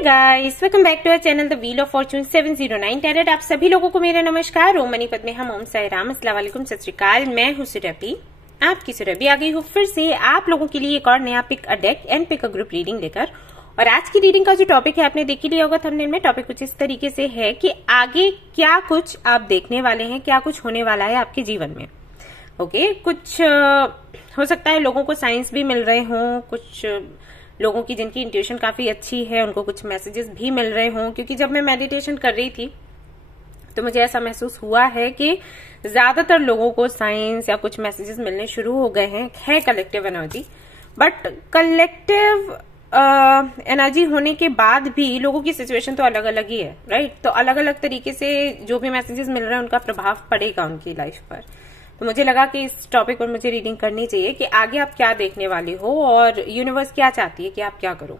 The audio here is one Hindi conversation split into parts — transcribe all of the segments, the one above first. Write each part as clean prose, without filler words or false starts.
Hey guys, welcome back to our channel the wheel of fortune 709 tarot. आप सभी लोगों को मेरा नमस्कार। ओम मनी पद्मे हम, ओम साई राम, अस्सलाम वालेकुम, सत श्री अकाल। मैं हूं सुरभि, आपकी सुरभि आ गई हूँ फिर से आप लोगों के लिए एक और नया pick a deck and pick a group reading लेकर। और आज की रीडिंग का जो टॉपिक है आपने देख ही लिया होगा थंबनेल में। टॉपिक कुछ इस तरीके से है कि आगे क्या कुछ आप देखने वाले हैं, क्या कुछ होने वाला है आपके जीवन में। ओके, कुछ हो सकता है लोगों को साइंस भी मिल रहे हों, कुछ लोगों की जिनकी इंट्यूशन काफी अच्छी है उनको कुछ मैसेजेस भी मिल रहे हों। क्योंकि जब मैं मेडिटेशन कर रही थी तो मुझे ऐसा महसूस हुआ है कि ज्यादातर लोगों को साइंस या कुछ मैसेजेस मिलने शुरू हो गए हैं। है collective energy, but collective energy होने के बाद भी लोगों की सिचुएशन तो अलग अलग ही है, राइट। तो अलग अलग तरीके से जो भी मैसेजेस मिल रहे हैं उनका प्रभाव पड़ेगा उनकी लाइफ पर। तो मुझे लगा कि इस टॉपिक पर मुझे रीडिंग करनी चाहिए कि आगे आप क्या देखने वाले हो और यूनिवर्स क्या चाहती है कि आप क्या करो।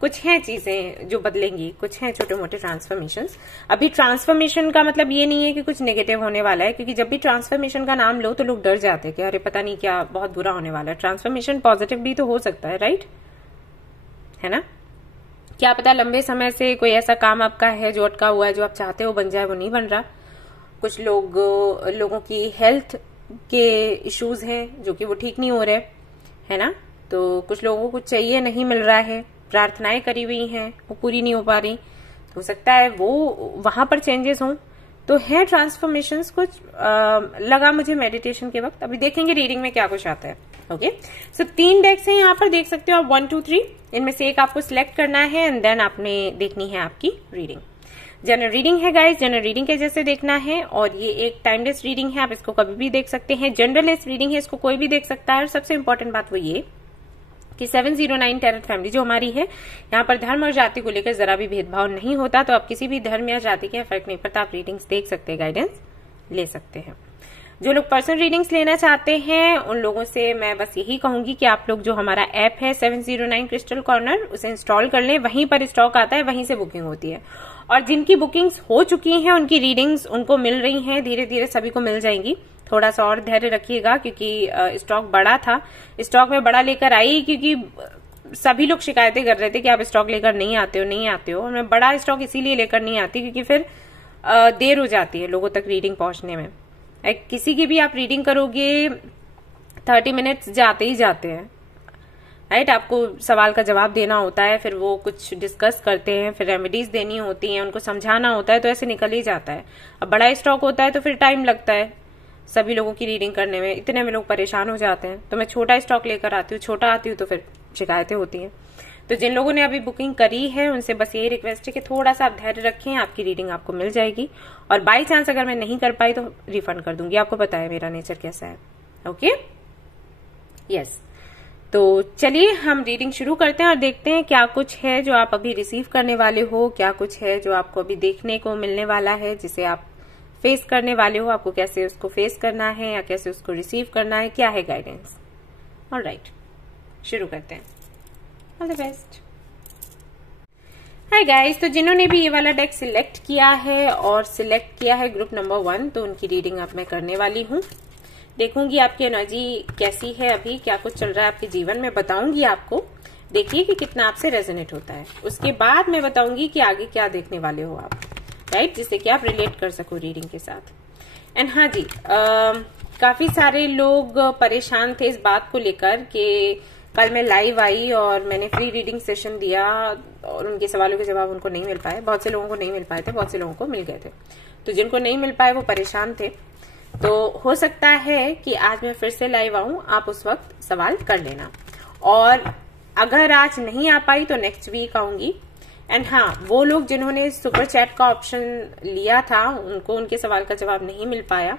कुछ हैं चीजें जो बदलेंगी, कुछ हैं छोटे मोटे ट्रांसफॉर्मेशंस। अभी ट्रांसफॉर्मेशन का मतलब ये नहीं है कि कुछ नेगेटिव होने वाला है, क्योंकि जब भी ट्रांसफॉर्मेशन का नाम लो तो लोग डर जाते हैं कि अरे पता नहीं क्या बहुत बुरा होने वाला है। ट्रांसफॉर्मेशन पॉजिटिव भी तो हो सकता है, राइट, है ना। क्या पता लंबे समय से कोई ऐसा काम आपका है जो अटका हुआ है, जो आप चाहते हो बन जाए, वो नहीं बन रहा। कुछ लोगों की हेल्थ के इश्यूज हैं जो कि वो ठीक नहीं हो रहे, है ना। तो कुछ लोगों को चाहिए नहीं मिल रहा है, प्रार्थनाएं करी हुई हैं वो पूरी नहीं हो पा रही। हो सकता है वो वहां पर चेंजेस हों। तो है ट्रांसफॉर्मेशंस कुछ लगा मुझे मेडिटेशन के वक्त। अभी देखेंगे रीडिंग में क्या कुछ आता है। ओके, सो 3 डेक्स हैं यहाँ पर, देख सकते हो आप 1, 2, 3। इनमें से एक आपको सिलेक्ट करना है एंड देन आपने देखनी है आपकी रीडिंग। जनरल रीडिंग है गाइस, जनरल रीडिंग के जैसे देखना है। और ये एक टाइमलेस रीडिंग है, आप इसको कभी भी देख सकते हैं। जनरलेस रीडिंग है, इसको कोई भी देख सकता है। और सबसे इंपॉर्टेंट बात वो ये कि 709 टैरेट फैमिली जो हमारी है, यहाँ पर धर्म और जाति को लेकर जरा भी भेदभाव नहीं होता। तो आप किसी भी धर्म या जाति के फर्क नहीं पड़ता, आप रीडिंग्स देख सकते हैं, गाइडेंस ले सकते हैं। जो लोग पर्सनल रीडिंग्स लेना चाहते हैं उन लोगों से मैं बस यही कहूंगी कि आप लोग जो हमारा ऐप है 709 क्रिस्टल कॉर्नर, उसे इंस्टॉल कर लें। वहीं पर स्टॉक आता है, वहीं से बुकिंग होती है। और जिनकी बुकिंग्स हो चुकी हैं उनकी रीडिंग्स उनको मिल रही हैं, धीरे धीरे सभी को मिल जाएंगी। थोड़ा सा और धैर्य रखिएगा क्योंकि स्टॉक बड़ा था। स्टॉक में बड़ा लेकर आई क्योंकि सभी लोग शिकायतें कर रहे थे कि आप स्टॉक लेकर नहीं आते हो। और मैं बड़ा स्टॉक इसीलिए लेकर नहीं आती क्योंकि फिर देर हो जाती है लोगों तक रीडिंग पहुंचने में। किसी की भी आप रीडिंग करोगे 30 मिनट्स जाते ही जाते हैं, राइट। आपको सवाल का जवाब देना होता है, फिर वो कुछ डिस्कस करते हैं, फिर रेमेडीज देनी होती हैं, उनको समझाना होता है, तो ऐसे निकल ही जाता है। अब बड़ा स्टॉक होता है तो फिर टाइम लगता है सभी लोगों की रीडिंग करने में, इतने में लोग परेशान हो जाते हैं। तो मैं छोटा स्टॉक लेकर आती हूँ, छोटा आती हूँ तो फिर शिकायतें होती हैं। तो जिन लोगों ने अभी बुकिंग करी है उनसे बस यही रिक्वेस्ट है कि थोड़ा सा आप धैर्य रखें, आपकी रीडिंग आपको मिल जाएगी। और बाई चांस अगर मैं नहीं कर पाई तो रिफंड कर दूंगी, आपको पता है मेरा नेचर कैसा है। Okay, yes. तो चलिए हम रीडिंग शुरू करते हैं और देखते हैं क्या कुछ है जो आप अभी रिसीव करने वाले हो, क्या कुछ है जो आपको अभी देखने को मिलने वाला है, जिसे आप फेस करने वाले हो। आपको कैसे उसको फेस करना है या कैसे उसको रिसीव करना है, क्या है गाइडेंस। ऑलराइट, शुरू करते हैं। All the best. Hi guys, तो जिन्होंने भी ये वाला डेक सिलेक्ट किया है और सिलेक्ट किया है ग्रुप नंबर 1, तो उनकी रीडिंग अब मैं करने वाली हूँ। देखूंगी आपकी एनर्जी कैसी है, अभी क्या कुछ चल रहा है आपके जीवन में, बताऊंगी आपको। देखिए कि कितना आपसे रेजोनेट होता है। उसके बाद मैं बताऊंगी कि आगे क्या देखने वाले हो आप, राइट, जिससे कि आप रिलेट कर सको रीडिंग के साथ। एंड हाँ जी, काफी सारे लोग परेशान थे इस बात को लेकर कि कल मैं लाइव आई और मैंने फ्री रीडिंग सेशन दिया और उनके सवालों के जवाब उनको नहीं मिल पाए। बहुत से लोगों को नहीं मिल पाए थे, बहुत से लोगों को मिल गए थे। तो जिनको नहीं मिल पाए वो परेशान थे। तो हो सकता है कि आज मैं फिर से लाइव आऊं, आप उस वक्त सवाल कर लेना। और अगर आज नहीं आ पाई तो नेक्स्ट वीक आऊंगी। एंड हाँ, वो लोग जिन्होंने सुपर चैट का ऑप्शन लिया था उनको उनके सवाल का जवाब नहीं मिल पाया,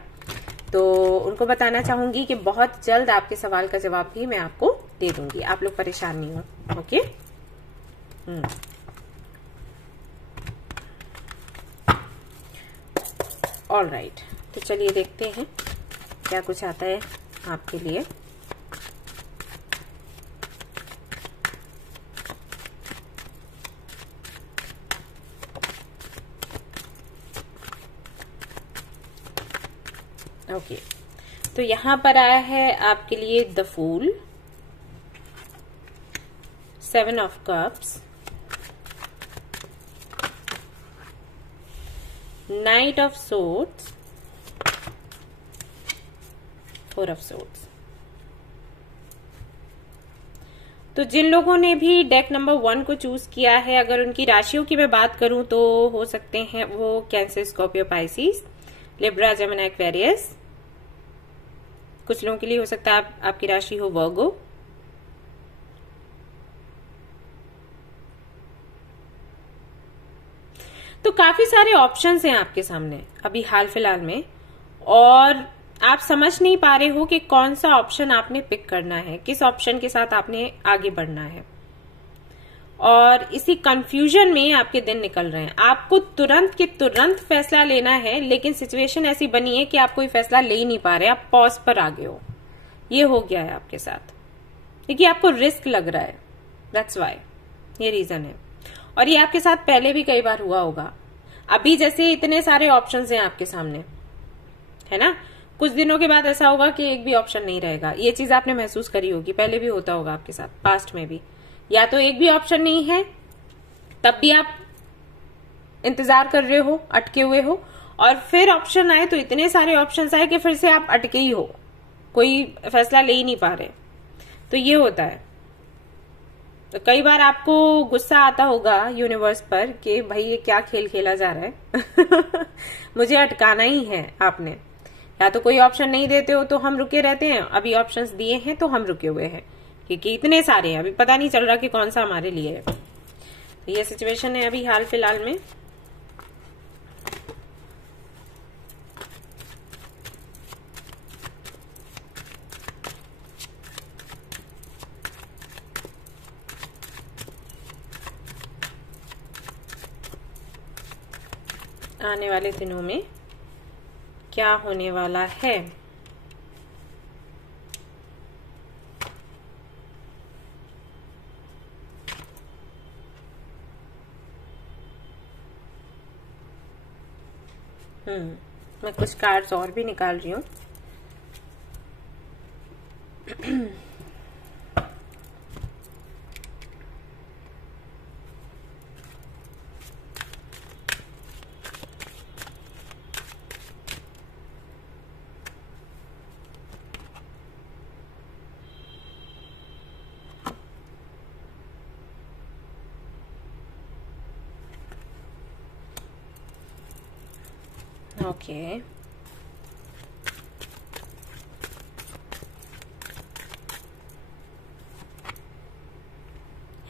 तो उनको बताना चाहूंगी कि बहुत जल्द आपके सवाल का जवाब भी मैं आपको दे दूंगी। आप लोग परेशान नहीं हो, ओके। ऑलराइट, तो चलिए देखते हैं क्या कुछ आता है आपके लिए। ओके, तो यहां पर आया है आपके लिए the fool, 7 of cups, knight of swords, four of swords. तो जिन लोगों ने भी डेक नंबर 1 को चूज किया है, अगर उनकी राशियों की मैं बात करूं तो हो सकते हैं वो cancer, Scorpio, Pisces, Libra, Gemini, Aquarius. कुछ लोगों के लिए हो सकता है आपकी राशि हो वर्गो। तो काफी सारे ऑप्शंस हैं आपके सामने अभी हाल फिलहाल में, और आप समझ नहीं पा रहे हो कि कौन सा ऑप्शन आपने पिक करना है, किस ऑप्शन के साथ आपने आगे बढ़ना है, और इसी कंफ्यूजन में आपके दिन निकल रहे हैं। आपको तुरंत के तुरंत फैसला लेना है, लेकिन सिचुएशन ऐसी बनी है कि आप कोई फैसला ले ही नहीं पा रहे, आप पॉज पर आ गए हो। ये हो गया है आपके साथ, क्योंकि आपको रिस्क लग रहा है, दैट्स वाई, ये रीजन है। और ये आपके साथ पहले भी कई बार हुआ होगा। अभी जैसे इतने सारे ऑप्शंस हैं आपके सामने, है ना, कुछ दिनों के बाद ऐसा होगा कि एक भी ऑप्शन नहीं रहेगा। ये चीज आपने महसूस करी होगी, पहले भी होता होगा आपके साथ, पास्ट में भी। या तो एक भी ऑप्शन नहीं है, तब भी आप इंतजार कर रहे हो, अटके हुए हो, और फिर ऑप्शन आए तो इतने सारे ऑप्शंस आए कि फिर से आप अटके ही हो, कोई फैसला ले ही नहीं पा रहे। तो ये होता है। तो कई बार आपको गुस्सा आता होगा यूनिवर्स पर कि भाई ये क्या खेल खेला जा रहा है मुझे अटकाना ही है आपने। या तो कोई ऑप्शन नहीं देते हो तो हम रुके रहते हैं, अभी ऑप्शंस दिए हैं तो हम रुके हुए हैं, क्योंकि इतने सारे हैं, अभी पता नहीं चल रहा कि कौन सा हमारे लिए है। तो ये सिचुएशन है अभी हाल फिलहाल में। आने वाले दिनों में क्या होने वाला है। मैं कुछ कार्ड्स और भी निकाल रही हूँ। ओके,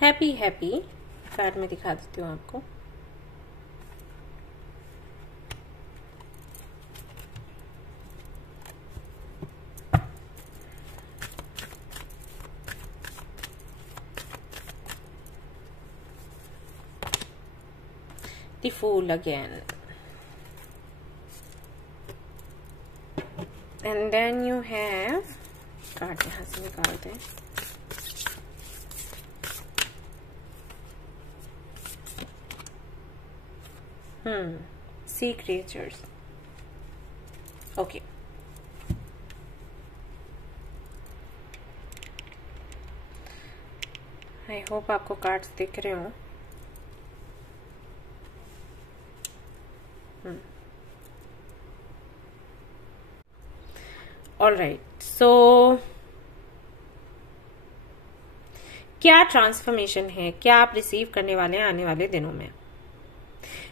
हैप्पी हैप्पी कार्ड में दिखा देती हूँ आपको। The fool again, and then you have card यहां से निकालते हैं। Sea creatures, okay. I hope आपको कार्ड्स दिख रहे हो। ऑल राइट, सो क्या ट्रांसफॉर्मेशन है, क्या आप रिसीव करने वाले हैं आने वाले दिनों में।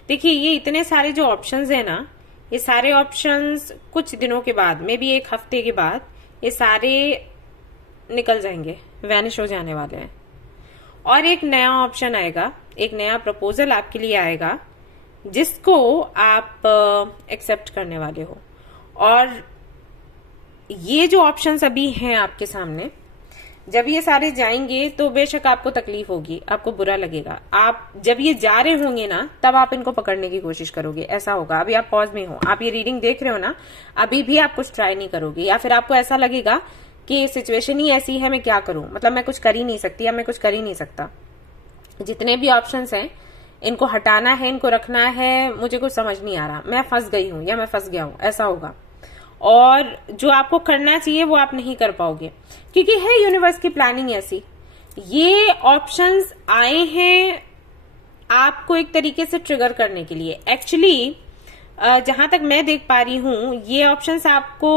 देखिए, ये इतने सारे जो ऑप्शंस हैं ना, ये सारे ऑप्शंस कुछ दिनों के बाद, मे बी एक हफ्ते के बाद, ये सारे निकल जाएंगे, वैनिश हो जाने वाले हैं, और एक नया ऑप्शन आएगा, एक नया प्रपोजल आपके लिए आएगा, जिसको आप एक्सेप्ट करने वाले हो। और ये जो ऑप्शंस अभी हैं आपके सामने, जब ये सारे जाएंगे तो बेशक आपको तकलीफ होगी, आपको बुरा लगेगा। आप जब ये जा रहे होंगे ना, तब आप इनको पकड़ने की कोशिश करोगे, ऐसा होगा। अभी आप पॉज में हो, आप ये रीडिंग देख रहे हो ना, अभी भी आप कुछ ट्राई नहीं करोगे, या फिर आपको ऐसा लगेगा कि सिचुएशन ही ऐसी है, मैं क्या करूं, मतलब मैं कुछ कर ही नहीं सकती, या मैं कुछ कर ही नहीं सकता। जितने भी ऑप्शंस हैं, इनको हटाना है, इनको रखना है, मुझे कुछ समझ नहीं आ रहा, मैं फंस गई हूं या मैं फंस गया हूं, ऐसा होगा। और जो आपको करना चाहिए वो आप नहीं कर पाओगे, क्योंकि है यूनिवर्स की प्लानिंग ऐसी। ये ऑप्शंस आए हैं आपको एक तरीके से ट्रिगर करने के लिए। एक्चुअली जहां तक मैं देख पा रही हूं, ये ऑप्शंस आपको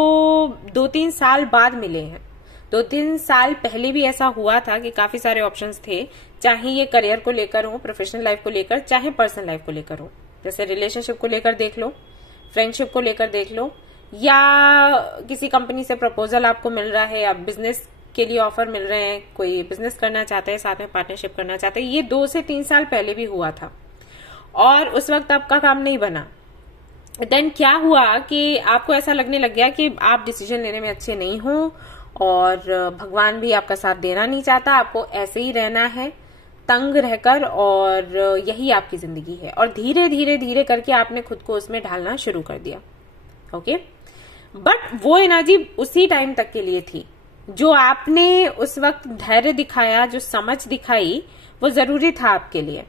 2-3 साल बाद मिले हैं। 2-3 साल पहले भी ऐसा हुआ था कि काफी सारे ऑप्शंस थे, चाहे ये करियर को लेकर हो, प्रोफेशनल लाइफ को लेकर, चाहे पर्सनल लाइफ को लेकर हो। जैसे रिलेशनशिप को लेकर देख लो, फ्रेंडशिप को लेकर देख लो, या किसी कंपनी से प्रपोजल आपको मिल रहा है, या बिजनेस के लिए ऑफर मिल रहे हैं, कोई बिजनेस करना चाहते हैं, साथ में पार्टनरशिप करना चाहते हैं। ये 2 से 3 साल पहले भी हुआ था और उस वक्त आपका काम नहीं बना। देन क्या हुआ कि आपको ऐसा लगने लग गया कि आप डिसीजन लेने में अच्छे नहीं हो और भगवान भी आपका साथ देना नहीं चाहता, आपको ऐसे ही रहना है तंग रहकर, और यही आपकी जिंदगी है। और धीरे धीरे धीरे करके आपने खुद को उसमें ढालना शुरू कर दिया। ओके, बट वो एनर्जी उसी टाइम तक के लिए थी। जो आपने उस वक्त धैर्य दिखाया, जो समझ दिखाई, वो जरूरी था आपके लिए,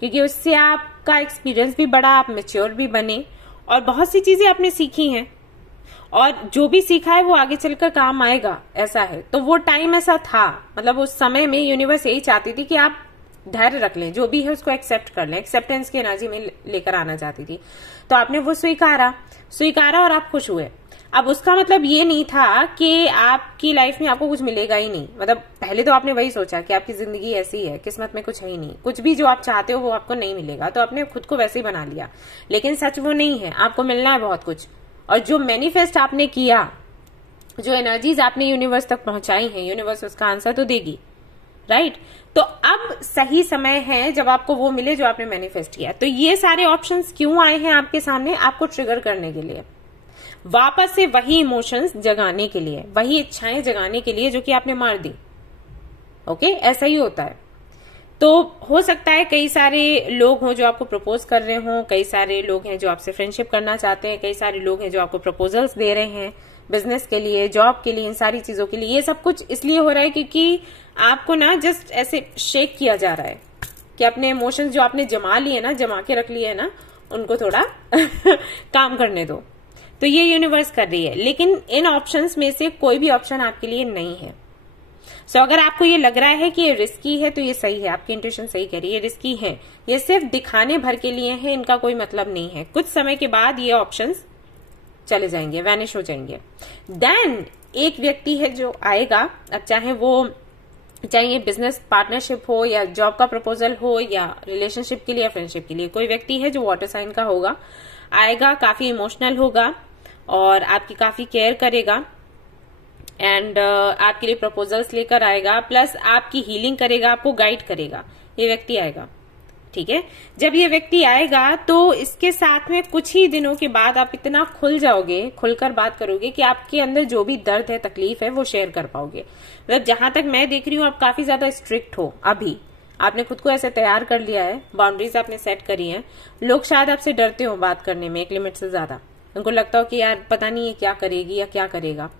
क्योंकि उससे आपका एक्सपीरियंस भी बढ़ा, आप मैच्योर भी बने और बहुत सी चीजें आपने सीखी हैं, और जो भी सीखा है वो आगे चलकर काम आएगा, ऐसा है। तो वो टाइम ऐसा था, मतलब उस समय में यूनिवर्स यही चाहती थी कि आप धैर्य रख लें, जो भी है उसको एक्सेप्ट कर लें, एक्सेप्टेंस की एनर्जी में लेकर आना चाहती थी। तो आपने वो स्वीकारा और आप खुश हुए। अब उसका मतलब ये नहीं था कि आपकी लाइफ में आपको कुछ मिलेगा ही नहीं। मतलब पहले तो आपने वही सोचा कि आपकी जिंदगी ऐसी है, किस्मत में कुछ है ही नहीं, कुछ भी जो आप चाहते हो वो आपको नहीं मिलेगा, तो आपने खुद को वैसे ही बना लिया। लेकिन सच वो नहीं है, आपको मिलना है बहुत कुछ। और जो मैनिफेस्ट आपने किया, जो एनर्जीज आपने यूनिवर्स तक पहुंचाई हैं, यूनिवर्स उसका आंसर तो देगी, राइट? तो अब सही समय है जब आपको वो मिले जो आपने मैनिफेस्ट किया। तो ये सारे ऑप्शंस क्यों आए हैं आपके सामने? आपको ट्रिगर करने के लिए, वापस से वही इमोशंस जगाने के लिए, वही इच्छाएं जगाने के लिए जो कि आपने मार दी। ओके, ऐसा ही होता है। तो हो सकता है कई सारे लोग हों जो आपको प्रपोज कर रहे हों, कई सारे लोग हैं जो आपसे फ्रेंडशिप करना चाहते हैं, कई सारे लोग हैं जो आपको प्रपोजल्स दे रहे हैं बिजनेस के लिए, जॉब के लिए, इन सारी चीजों के लिए। ये सब कुछ इसलिए हो रहा है क्योंकि आपको ना जस्ट ऐसे शेक किया जा रहा है कि अपने इमोशंस जो आपने जमा लिए ना, जमा के रख लिए ना, उनको थोड़ा काम करने दो। तो ये यूनिवर्स कर रही है। लेकिन इन ऑप्शंस में से कोई भी ऑप्शन आपके लिए नहीं है। सो अगर आपको ये लग रहा है कि ये रिस्की है, तो ये सही है, आपकी इंट्यूशन सही कह रही है, ये रिस्की है, ये सिर्फ दिखाने भर के लिए है, इनका कोई मतलब नहीं है। कुछ समय के बाद ये ऑप्शंस चले जाएंगे, वैनिश हो जाएंगे। देन एक व्यक्ति है जो आएगा, अब चाहे ये बिजनेस पार्टनरशिप हो, या जॉब का प्रपोजल हो, या रिलेशनशिप के लिए, या फ्रेंडशिप के लिए, कोई व्यक्ति है जो वाटर साइन का होगा, आएगा, काफी इमोशनल होगा और आपकी काफी केयर करेगा, एंड आपके लिए प्रपोजल्स लेकर आएगा, प्लस आपकी हीलिंग करेगा, आपको गाइड करेगा। ये व्यक्ति आएगा, ठीक है। जब ये व्यक्ति आएगा तो इसके साथ में कुछ ही दिनों के बाद आप इतना खुल जाओगे, खुलकर बात करोगे कि आपके अंदर जो भी दर्द है, तकलीफ है, वो शेयर कर पाओगे। मतलब जहां तक मैं देख रही हूँ, आप काफी ज्यादा स्ट्रिक्ट हो। अभी आपने खुद को ऐसे तैयार कर लिया है, बाउंड्रीज आपने सेट करी है। लोग शायद आपसे डरते हो बात करने में, एक लिमिट से ज्यादा। उनको लगता हो कि यार पता नहीं है क्या करेगी या क्या करेगा,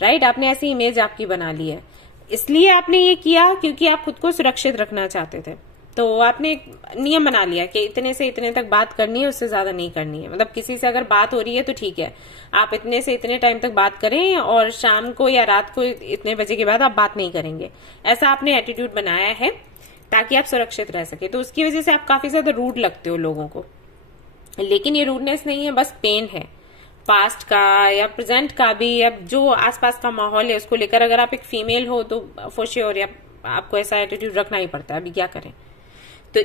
राइट? आपने ऐसी इमेज आपकी बना ली है। इसलिए आपने ये किया क्योंकि आप खुद को सुरक्षित रखना चाहते थे। तो आपने एक नियम बना लिया कि इतने से इतने तक बात करनी है, उससे ज्यादा नहीं करनी है। मतलब किसी से अगर बात हो रही है तो ठीक है, आप इतने से इतने टाइम तक बात करें, और शाम को या रात को इतने बजे के बाद आप बात नहीं करेंगे। ऐसा आपने एटीट्यूड बनाया है ताकि आप सुरक्षित रह सके। तो उसकी वजह से आप काफी ज्यादा रूड लगते हो लोगों को। लेकिन ये रूडनेस नहीं है, बस पेन है, पास्ट का या प्रेजेंट का भी। अब जो आसपास का माहौल है उसको लेकर, अगर आप एक फीमेल हो तो फॉर श्योर आपको ऐसा एटीट्यूड रखना ही पड़ता है। अभी क्या करें? तो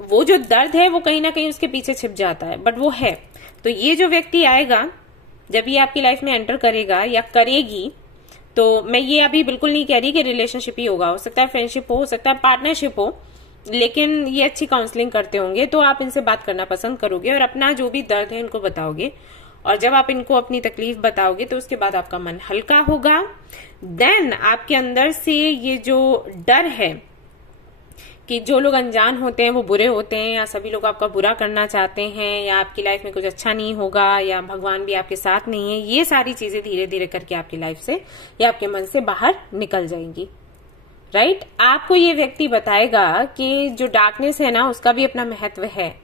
वो जो दर्द है वो कहीं ना कहीं उसके पीछे छिप जाता है, बट वो है। तो ये जो व्यक्ति आएगा, जब ये आपकी लाइफ में एंटर करेगा या करेगी, तो मैं ये अभी बिल्कुल नहीं कह रही कि रिलेशनशिप ही होगा, हो सकता है फ्रेंडशिप हो सकता है पार्टनरशिप हो, लेकिन ये अच्छी काउंसलिंग करते होंगे तो आप इनसे बात करना पसंद करोगे और अपना जो भी दर्द है इनको बताओगे। और जब आप इनको अपनी तकलीफ बताओगे तो उसके बाद आपका मन हल्का होगा। देन आपके अंदर से ये जो डर है कि जो लोग अनजान होते हैं वो बुरे होते हैं, या सभी लोग आपका बुरा करना चाहते हैं, या आपकी लाइफ में कुछ अच्छा नहीं होगा, या भगवान भी आपके साथ नहीं है, ये सारी चीजें धीरे धीरे करके आपकी लाइफ से या आपके मन से बाहर निकल जाएंगी, राइट? आपको ये व्यक्ति बताएगा कि जो डार्कनेस है ना, उसका भी अपना महत्व है।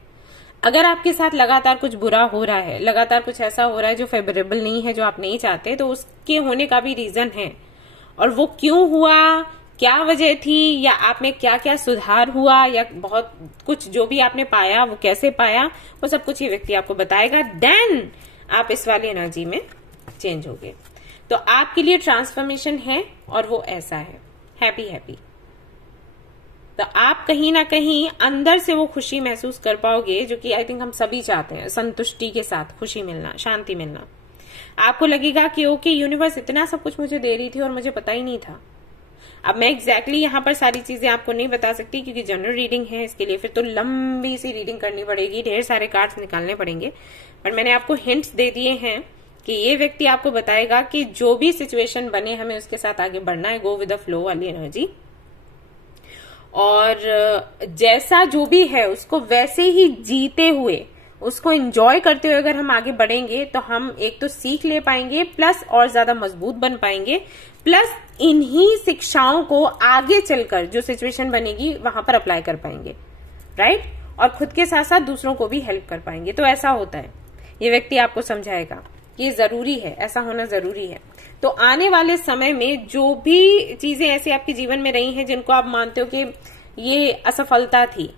अगर आपके साथ लगातार कुछ बुरा हो रहा है, लगातार कुछ ऐसा हो रहा है जो फेवरेबल नहीं है, जो आप नहीं चाहते, तो उसके होने का भी रीजन है। और वो क्यों हुआ, क्या वजह थी, या आप में क्या क्या सुधार हुआ, या बहुत कुछ जो भी आपने पाया वो कैसे पाया, वो सब कुछ ये व्यक्ति आपको बताएगा। देन आप इस वाली एनर्जी में चेंज होगे। तो आपके लिए ट्रांसफॉर्मेशन है और वो ऐसा है, हैप्पी हैप्पी। तो आप कहीं ना कहीं अंदर से वो खुशी महसूस कर पाओगे, जो कि आई थिंक हम सभी चाहते हैं, संतुष्टि के साथ खुशी मिलना, शांति मिलना। आपको लगेगा कि ओके, यूनिवर्स इतना सब कुछ मुझे दे रही थी और मुझे पता ही नहीं था। अब मैं एग्जैक्टली यहाँ पर सारी चीजें आपको नहीं बता सकती, क्योंकि जनरल रीडिंग है, इसके लिए फिर तो लंबी सी रीडिंग करनी पड़ेगी, ढेर सारे कार्ड्स निकालने पड़ेंगे। पर मैंने आपको हिंट्स दे दिए हैं कि ये व्यक्ति आपको बताएगा कि जो भी सिचुएशन बने हमें उसके साथ आगे बढ़ना है, गो विद द फ्लो वाली एनर्जी। और जैसा जो भी है उसको वैसे ही जीते हुए, उसको एंजॉय करते हुए अगर हम आगे बढ़ेंगे तो हम एक तो सीख ले पाएंगे, प्लस और ज्यादा मजबूत बन पाएंगे, प्लस इन्हीं शिक्षाओं को आगे चलकर जो सिचुएशन बनेगी वहां पर अप्लाई कर पाएंगे, राइट। और खुद के साथ साथ दूसरों को भी हेल्प कर पाएंगे। तो ऐसा होता है, ये व्यक्ति आपको समझाएगा, ये जरूरी है, ऐसा होना जरूरी है। तो आने वाले समय में जो भी चीजें ऐसी आपके जीवन में रही हैं जिनको आप मानते हो कि ये असफलता थी,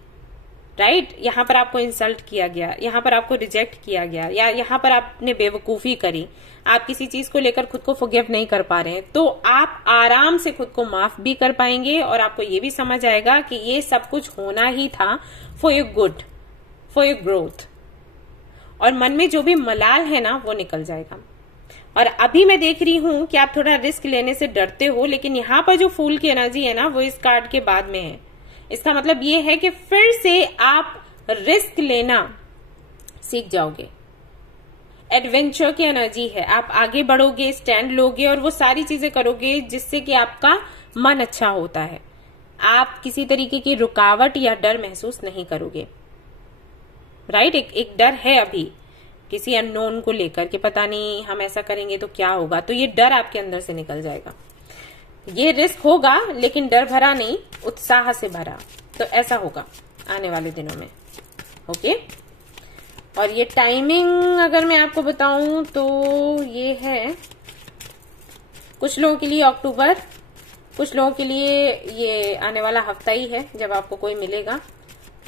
राइट, यहाँ पर आपको इंसल्ट किया गया, यहाँ पर आपको रिजेक्ट किया गया, या यहाँ पर आपने बेवकूफी करी, आप किसी चीज को लेकर खुद को फॉरगिव नहीं कर पा रहे हैं, तो आप आराम से खुद को माफ भी कर पाएंगे। और आपको ये भी समझ आएगा कि ये सब कुछ होना ही था for your good, for your growth. और मन में जो भी मलाल है ना, वो निकल जाएगा। और अभी मैं देख रही हूं कि आप थोड़ा रिस्क लेने से डरते हो, लेकिन यहाँ पर जो फूल की एनर्जी है ना, वो इस कार्ड के बाद में है। इसका मतलब ये है कि फिर से आप रिस्क लेना सीख जाओगे। एडवेंचर की एनर्जी है, आप आगे बढ़ोगे, स्टैंड लोगे और वो सारी चीजें करोगे जिससे कि आपका मन अच्छा होता है। आप किसी तरीके की रुकावट या डर महसूस नहीं करोगे, राइट। एक डर है अभी किसी अननोन को लेकर कि पता नहीं हम ऐसा करेंगे तो क्या होगा, तो ये डर आपके अंदर से निकल जाएगा। ये रिस्क होगा लेकिन डर भरा नहीं, उत्साह से भरा। तो ऐसा होगा आने वाले दिनों में, ओके। और ये टाइमिंग अगर मैं आपको बताऊं तो ये है कुछ लोगों के लिए अक्टूबर, कुछ लोगों के लिए ये आने वाला हफ्ता ही है जब आपको कोई मिलेगा,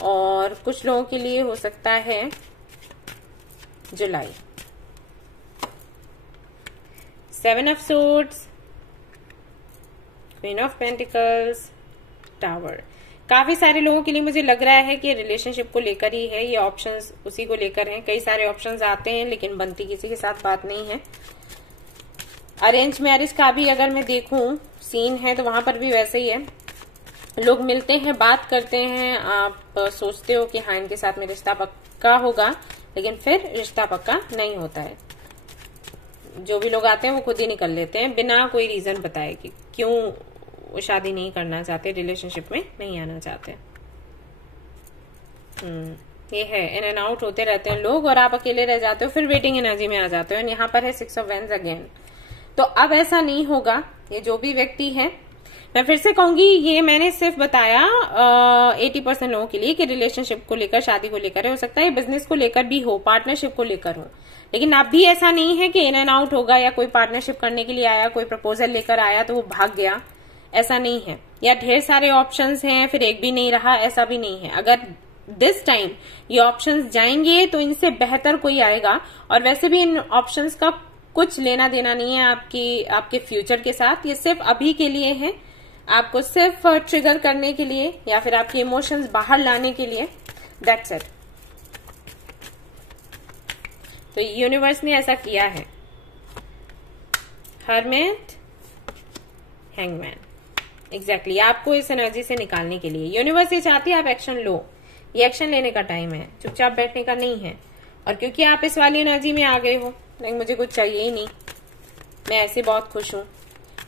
और कुछ लोगों के लिए हो सकता है जुलाई। 7 of swords, queen of pentacles, tower. काफी सारे लोगों के लिए मुझे लग रहा है कि रिलेशनशिप को लेकर ही है, ये ऑप्शंस उसी को लेकर हैं। कई सारे ऑप्शंस आते हैं लेकिन बनती किसी के साथ बात नहीं है। अरेंज मैरिज का भी अगर मैं देखूं सीन है तो वहां पर भी वैसे ही है, लोग मिलते हैं, बात करते हैं, आप सोचते हो कि हाँ इनके साथ में रिश्ता पक्का होगा, लेकिन फिर रिश्ता पक्का नहीं होता है। जो भी लोग आते हैं वो खुद ही निकल लेते हैं बिना कोई रीजन बताए कि क्यों वो शादी नहीं करना चाहते, रिलेशनशिप में नहीं आना चाहते। ये है, इन एंड आउट होते रहते हैं लोग और आप अकेले रह जाते हो, फिर वेटिंग एनर्जी में आ जाते हो। यहाँ पर है 6 ऑफ वैंड्स अगेन। तो अब ऐसा नहीं होगा। ये जो भी व्यक्ति है, मैं फिर से कहूंगी, ये मैंने सिर्फ बताया 80% लोगों के लिए कि रिलेशनशिप को लेकर, शादी को लेकर है। हो सकता है बिजनेस को लेकर भी हो, पार्टनरशिप को लेकर हो, लेकिन अब भी ऐसा नहीं है कि इन एंड आउट होगा या कोई पार्टनरशिप करने के लिए आया, कोई प्रपोजल लेकर आया तो वो भाग गया, ऐसा नहीं है। या ढेर सारे ऑप्शंस हैं फिर एक भी नहीं रहा, ऐसा भी नहीं है। अगर दिस टाइम ये ऑप्शंस जाएंगे तो इनसे बेहतर कोई आएगा। और वैसे भी इन ऑप्शंस का कुछ लेना देना नहीं है आपके फ्यूचर के साथ। ये सिर्फ अभी के लिए है, आपको सिर्फ ट्रिगर करने के लिए या फिर आपके इमोशंस बाहर लाने के लिए, दैट्स इट। तो यूनिवर्स ने ऐसा किया है। हर्मिट, हैंगमैन, एग्जैक्टली आपको इस एनर्जी से निकालने के लिए यूनिवर्स ये चाहती है आप एक्शन लो। ये एक्शन लेने का टाइम है, चुपचाप बैठने का नहीं है। और क्योंकि आप इस वाली एनर्जी में आ गए हो, नहीं मुझे कुछ चाहिए ही नहीं, मैं ऐसे बहुत खुश हूं,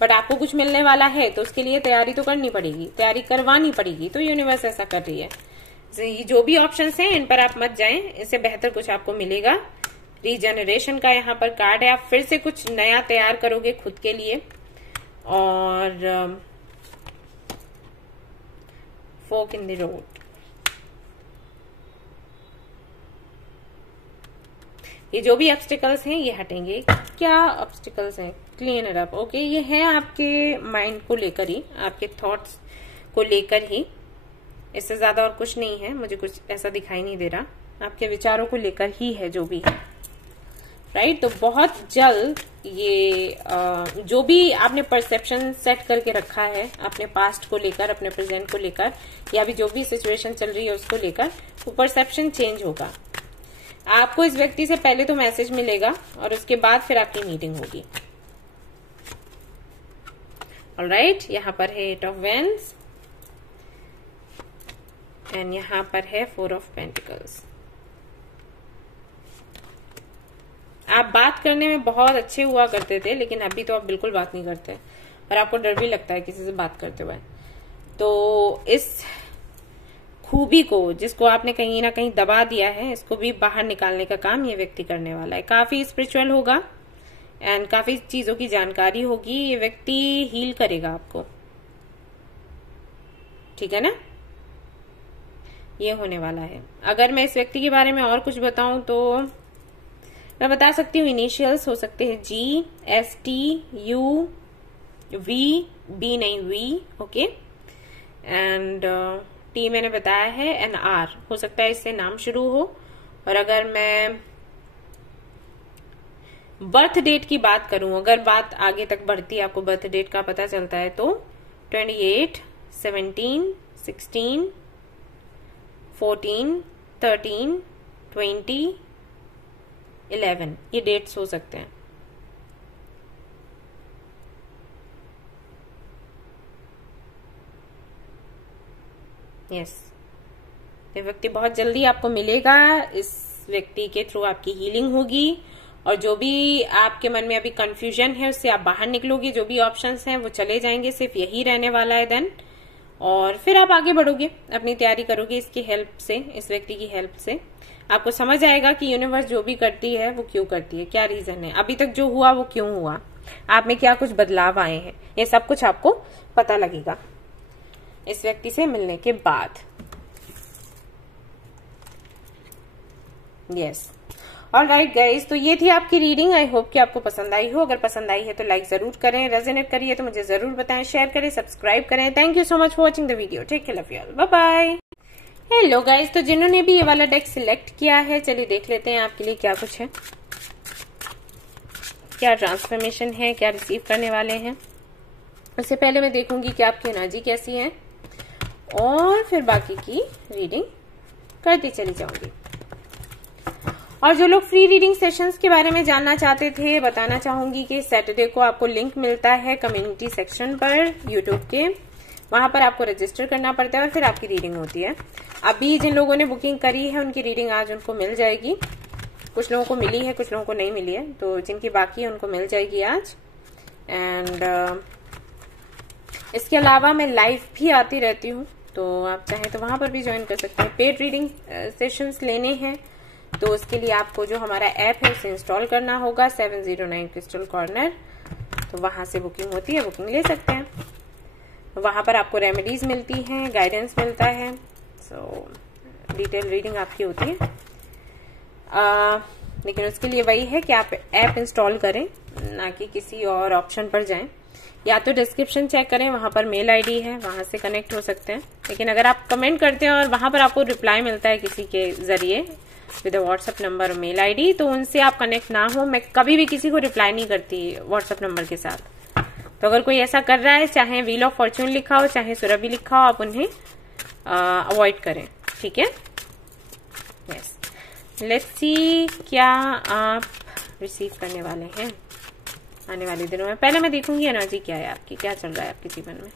बट आपको कुछ मिलने वाला है तो उसके लिए तैयारी तो करनी पड़ेगी, तैयारी करवानी पड़ेगी। तो यूनिवर्स ऐसा कर रही है। जो भी ऑप्शंस हैं इन पर आप मत जाएं, इससे बेहतर कुछ आपको मिलेगा। रीजनरेशन का यहाँ पर कार्ड है, आप फिर से कुछ नया तैयार करोगे खुद के लिए। और फोक इन द रोड, ये जो भी ऑब्स्टिकल्स हैं ये हटेंगे। क्या ऑब्स्टिकल्स हैं? Clean it up. ओके, ये है आपके माइंड को लेकर ही, आपके थॉट्स को लेकर ही, इससे ज्यादा और कुछ नहीं है। मुझे कुछ ऐसा दिखाई नहीं दे रहा, आपके विचारों को लेकर ही है जो भी है, राइट। तो बहुत जल्द ये जो भी आपने परसेप्शन सेट करके रखा है अपने पास्ट को लेकर, अपने प्रेजेंट को लेकर, या भी जो भी सिचुएशन चल रही है उसको लेकर, वो परसेप्शन चेंज होगा। आपको इस व्यक्ति से पहले तो मैसेज मिलेगा और उसके बाद फिर आपकी मीटिंग होगी। ऑलराइट, यहाँ पर है 8 ऑफ वेंस एंड यहाँ पर है 4 ऑफ पेंटिकल्स। आप बात करने में बहुत अच्छे हुआ करते थे, लेकिन अभी तो आप बिल्कुल बात नहीं करते और आपको डर भी लगता है किसी से बात करते हुए। तो इस खूबी को, जिसको आपने कहीं ना कहीं दबा दिया है, इसको भी बाहर निकालने का काम ये व्यक्ति करने वाला है। काफी स्पिरिचुअल होगा एंड काफी चीजों की जानकारी होगी। ये व्यक्ति हील करेगा आपको, ठीक है ना। ये होने वाला है। अगर मैं इस व्यक्ति के बारे में और कुछ बताऊं तो मैं बता सकती हूँ इनिशियल्स हो सकते हैं GST UV, B नहीं V, ओके, एंड T मैंने बताया है, एंड R हो सकता है इससे नाम शुरू हो। और अगर मैं बर्थ डेट की बात करूं, अगर बात आगे तक बढ़ती है, आपको बर्थ डेट का पता चलता है, तो 28, 17, 16, 14, 13, 20, 11 ये डेट्स हो सकते हैं। यस, ये व्यक्ति बहुत जल्दी आपको मिलेगा। इस व्यक्ति के थ्रू आपकी हीलिंग होगी और जो भी आपके मन में अभी कंफ्यूजन है उससे आप बाहर निकलोगे। जो भी ऑप्शंस हैं वो चले जाएंगे, सिर्फ यही रहने वाला है देन। और फिर आप आगे बढ़ोगे, अपनी तैयारी करोगे इसकी हेल्प से, इस व्यक्ति की हेल्प से। आपको समझ आएगा कि यूनिवर्स जो भी करती है वो क्यों करती है, क्या रीजन है, अभी तक जो हुआ वो क्यों हुआ, आप में क्या कुछ बदलाव आए हैं, ये सब कुछ आपको पता लगेगा इस व्यक्ति से मिलने के बाद। यस, ऑलराइट गाइस, तो ये थी आपकी रीडिंग। आई होप कि आपको पसंद आई हो। अगर पसंद आई है तो लाइक जरूर करें, रेजोनेट करिए तो मुझे जरूर बताएं, शेयर करें, सब्सक्राइब करें। Thank you so much for watching the video. Take care of you all, bye bye. Hello guys, तो जिन्होंने भी ये वाला डेक सिलेक्ट किया है, चलिए देख लेते हैं आपके लिए क्या कुछ है, क्या ट्रांसफॉर्मेशन है, क्या रिसीव करने वाले हैं। उससे पहले मैं देखूंगी कि आपकी एनर्जी कैसी है और फिर बाकी की रीडिंग करती चली जाऊंगी। और जो लोग फ्री रीडिंग सेशंस के बारे में जानना चाहते थे, बताना चाहूंगी कि सैटरडे को आपको लिंक मिलता है कम्युनिटी सेक्शन पर यूट्यूब के, वहां पर आपको रजिस्टर करना पड़ता है और फिर आपकी रीडिंग होती है। अभी जिन लोगों ने बुकिंग करी है उनकी रीडिंग आज उनको मिल जाएगी। कुछ लोगों को मिली है, कुछ लोगों को नहीं मिली है, तो जिनकी बाकी है उनको मिल जाएगी आज। एंड इसके अलावा मैं लाइव भी आती रहती हूँ, तो आप चाहें तो वहां पर भी ज्वाइन कर सकते हैं। पेड रीडिंग सेशंस लेने हैं तो उसके लिए आपको जो हमारा ऐप है उसे इंस्टॉल करना होगा, 709 क्रिस्टल कॉर्नर। तो वहां से बुकिंग होती है, बुकिंग ले सकते हैं। वहां पर आपको रेमेडीज मिलती हैं, गाइडेंस मिलता है, सो डिटेल रीडिंग आपकी होती है। लेकिन उसके लिए वही है कि आप ऐप इंस्टॉल करें, ना कि किसी और ऑप्शन पर जाएं। या तो डिस्क्रिप्शन चेक करें, वहां पर मेल आईडी है, वहां से कनेक्ट हो सकते हैं। लेकिन अगर आप कमेंट करते हैं और वहां पर आपको रिप्लाई मिलता है किसी के जरिए विद व्हाट्सएप नंबर और मेल आईडी, तो उनसे आप कनेक्ट ना हो। मैं कभी भी किसी को रिप्लाई नहीं करती व्हाट्सएप नंबर के साथ। तो अगर कोई ऐसा कर रहा है, चाहे व्हील ऑफ फॉर्च्यून लिखा हो, चाहे सुरभि लिखा हो, आप उन्हें अवॉइड करें, ठीक है। यस, लेट्स सी क्या आप रिसीव करने वाले हैं आने वाले दिनों में। पहले मैं देखूंगी एनर्जी क्या है आपकी, क्या चल रहा है आपके जीवन में।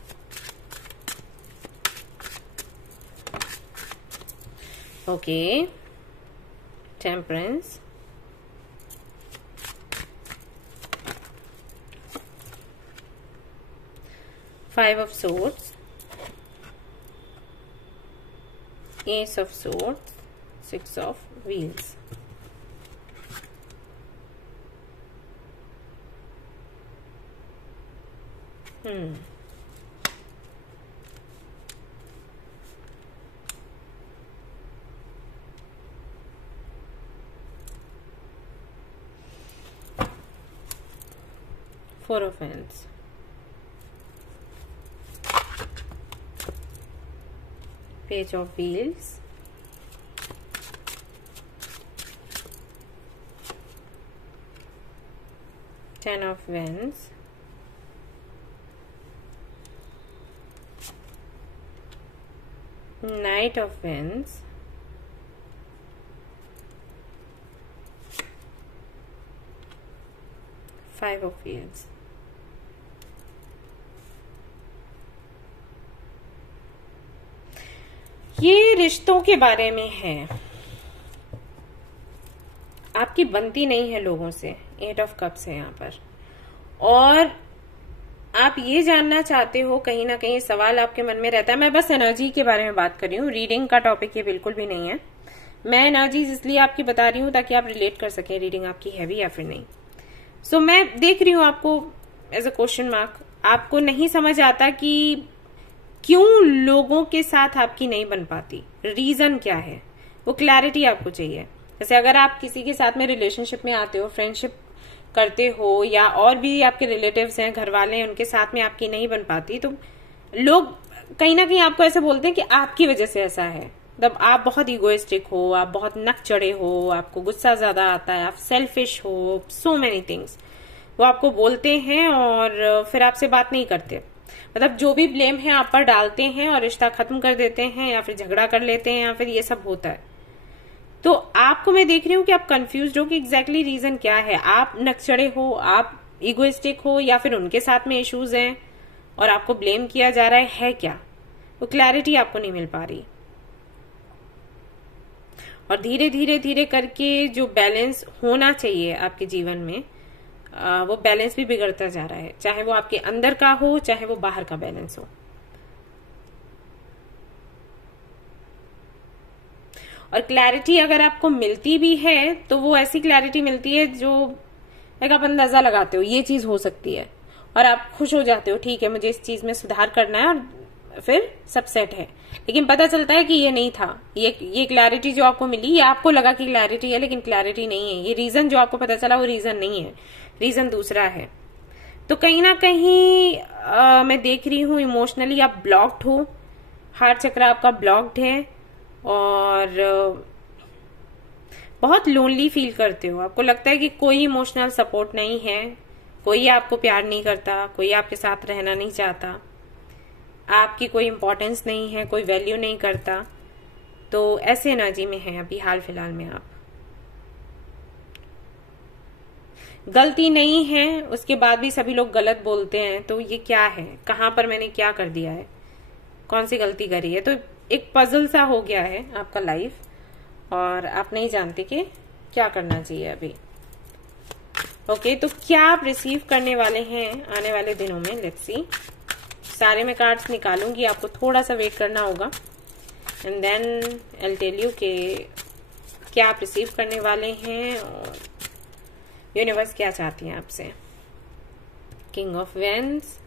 Okay, temperance, Five of Swords, Ace of Swords, Six of Wheels. 4 of Wands, Page of Wheels, Ten of Wands, Knight of Wands, Five of Wheels. ये रिश्तों के बारे में है, आपकी बनती नहीं है लोगों से। 8 ऑफ कप्स है यहाँ पर, और आप ये जानना चाहते हो, कहीं ना कहीं सवाल आपके मन में रहता है। मैं बस एनर्जी के बारे में बात कर रही हूँ, रीडिंग का टॉपिक ये बिल्कुल भी नहीं है। मैं एनर्जीज इसलिए आपकी बता रही हूँ ताकि आप रिलेट कर सकें रीडिंग आपकी है भी या फिर नहीं। सो मैं देख रही हूँ आपको एज अ क्वेश्चन मार्क, आपको नहीं समझ आता कि क्यों लोगों के साथ आपकी नहीं बन पाती, रीजन क्या है, वो क्लैरिटी आपको चाहिए। जैसे अगर आप किसी के साथ में रिलेशनशिप में आते हो, फ्रेंडशिप करते हो, या और भी आपके रिलेटिव्स हैं, घर वाले हैं, उनके साथ में आपकी नहीं बन पाती, तो लोग कहीं ना कहीं आपको ऐसे बोलते हैं कि आपकी वजह से ऐसा है। मतलब आप बहुत इगोइस्टिक हो, आप बहुत नक चढ़े हो, आपको गुस्सा ज्यादा आता है, आप सेल्फिश हो, सो मेनी थिंग्स वो आपको बोलते हैं और फिर आपसे बात नहीं करते। मतलब जो भी ब्लेम है आप पर डालते हैं और रिश्ता खत्म कर देते हैं, या फिर झगड़ा कर लेते हैं, या फिर ये सब होता है। तो आपको मैं देख रही हूँ कि आप कंफ्यूज हो कि एग्जैक्टली रीजन क्या है। आप नकचड़े हो, आप इगोइस्टिक हो, या फिर उनके साथ में इश्यूज हैं और आपको ब्लेम किया जा रहा है क्या? वो क्लैरिटी आपको नहीं मिल पा रही, और धीरे धीरे धीरे करके जो बैलेंस होना चाहिए आपके जीवन में, वो बैलेंस भी बिगड़ता जा रहा है, चाहे वो आपके अंदर का हो, चाहे वो बाहर का बैलेंस हो। और क्लैरिटी अगर आपको मिलती भी है तो वो ऐसी क्लैरिटी मिलती है जो एक आप अंदाजा लगाते हो ये चीज हो सकती है, और आप खुश हो जाते हो, ठीक है मुझे इस चीज में सुधार करना है, और फिर सब सेट है। लेकिन पता चलता है कि ये नहीं था, ये क्लैरिटी जो आपको मिली, ये आपको लगा कि क्लैरिटी है, लेकिन क्लैरिटी नहीं है। ये रीजन जो आपको पता चला वो रीजन नहीं है, रीजन दूसरा है। तो कहीं ना कहीं मैं देख रही हूँ इमोशनली आप ब्लॉक्ड हो, हार्ट चक्र आपका ब्लॉक्ड है, और बहुत लोनली फील करते हो। आपको लगता है कि कोई इमोशनल सपोर्ट नहीं है, कोई आपको प्यार नहीं करता, कोई आपके साथ रहना नहीं चाहता, आपकी कोई इंपॉर्टेंस नहीं है, कोई वैल्यू नहीं करता। तो ऐसे एनर्जी में है अभी हाल फिलहाल में आप। गलती नहीं है, उसके बाद भी सभी लोग गलत बोलते हैं। तो ये क्या है, कहाँ पर मैंने क्या कर दिया है, कौन सी गलती करी है? तो एक पजल सा हो गया है आपका लाइफ, और आप नहीं जानते कि क्या करना चाहिए अभी। ओके, तो क्या आप रिसीव करने वाले हैं आने वाले दिनों में? Let's see. सारे मैं कार्ड्स निकालूंगी, आपको थोड़ा सा वेट करना होगा, and then I tell you कि क्या आप रिसीव करने वाले हैं और यूनिवर्स क्या चाहती है आपसे। King of wands,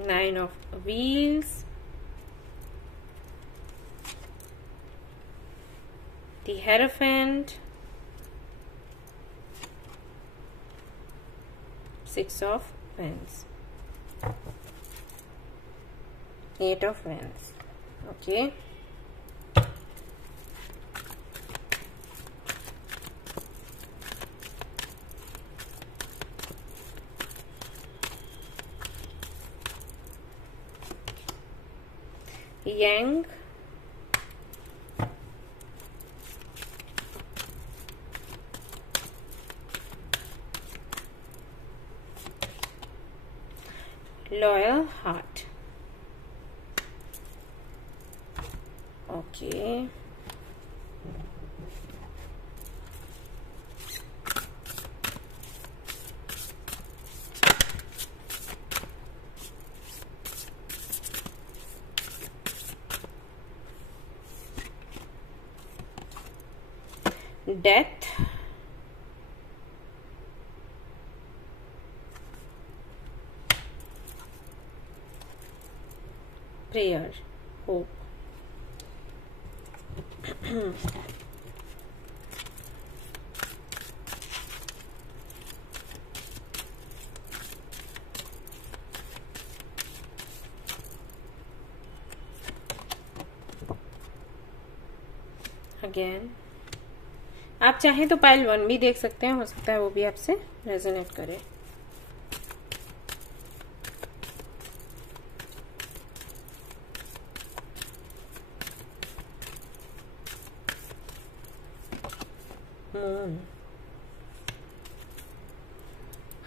9 of wheels, the Hierophant, 6 of Wands, 8 of Wands. Okay. Yang, loyal heart. Okay. Death, prayer, hope. Again आप चाहें तो पाइल 1 भी देख सकते हैं, हो सकता है वो भी आपसे रेजोनेट करे।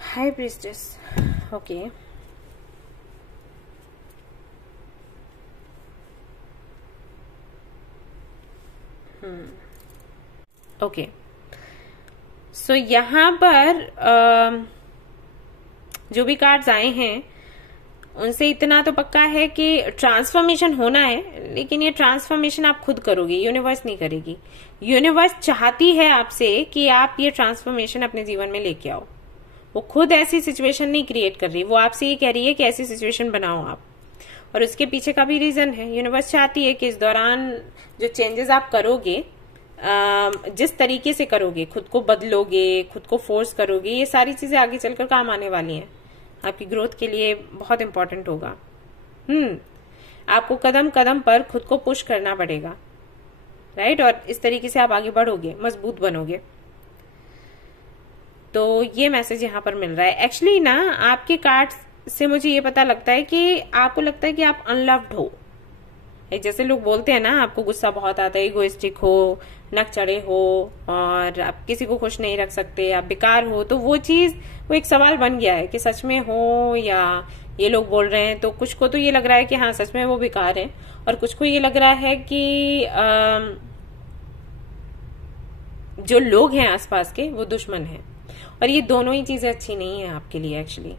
High priestess, okay. ओके, सो यहाँ पर जो भी कार्ड्स आए हैं उनसे इतना तो पक्का है कि ट्रांसफॉर्मेशन होना है, लेकिन ये ट्रांसफॉर्मेशन आप खुद करोगे, यूनिवर्स नहीं करेगी। यूनिवर्स चाहती है आपसे कि आप ये ट्रांसफॉर्मेशन अपने जीवन में लेके आओ। वो खुद ऐसी सिचुएशन नहीं क्रिएट कर रही, वो आपसे ये कह रही है कि ऐसी सिचुएशन बनाओ आप। और उसके पीछे का भी रीजन है, यूनिवर्स चाहती है कि इस दौरान जो चेंजेस आप करोगे, जिस तरीके से करोगे, खुद को बदलोगे, खुद को फोर्स करोगे, ये सारी चीजें आगे चलकर काम आने वाली हैं, आपकी ग्रोथ के लिए बहुत इंपॉर्टेंट होगा। आपको कदम कदम पर खुद को पुश करना पड़ेगा, राइट? और इस तरीके से आप आगे बढ़ोगे, मजबूत बनोगे। तो ये मैसेज यहाँ पर मिल रहा है। एक्चुअली ना आपके कार्ड्स से मुझे ये पता लगता है कि आपको लगता है कि आप अनलव्ड हो। जैसे लोग बोलते हैं ना, आपको गुस्सा बहुत आता है, इगोइस्टिक हो, नक चढ़े हो, और आप किसी को खुश नहीं रख सकते, आप बेकार हो। तो वो चीज, वो एक सवाल बन गया है कि सच में हो या ये लोग बोल रहे हैं। तो कुछ को तो ये लग रहा है कि हाँ सच में वो बेकार है, और कुछ को ये लग रहा है कि जो लोग हैं आसपास के वो दुश्मन हैं। और ये दोनों ही चीजें अच्छी नहीं है आपके लिए। एक्चुअली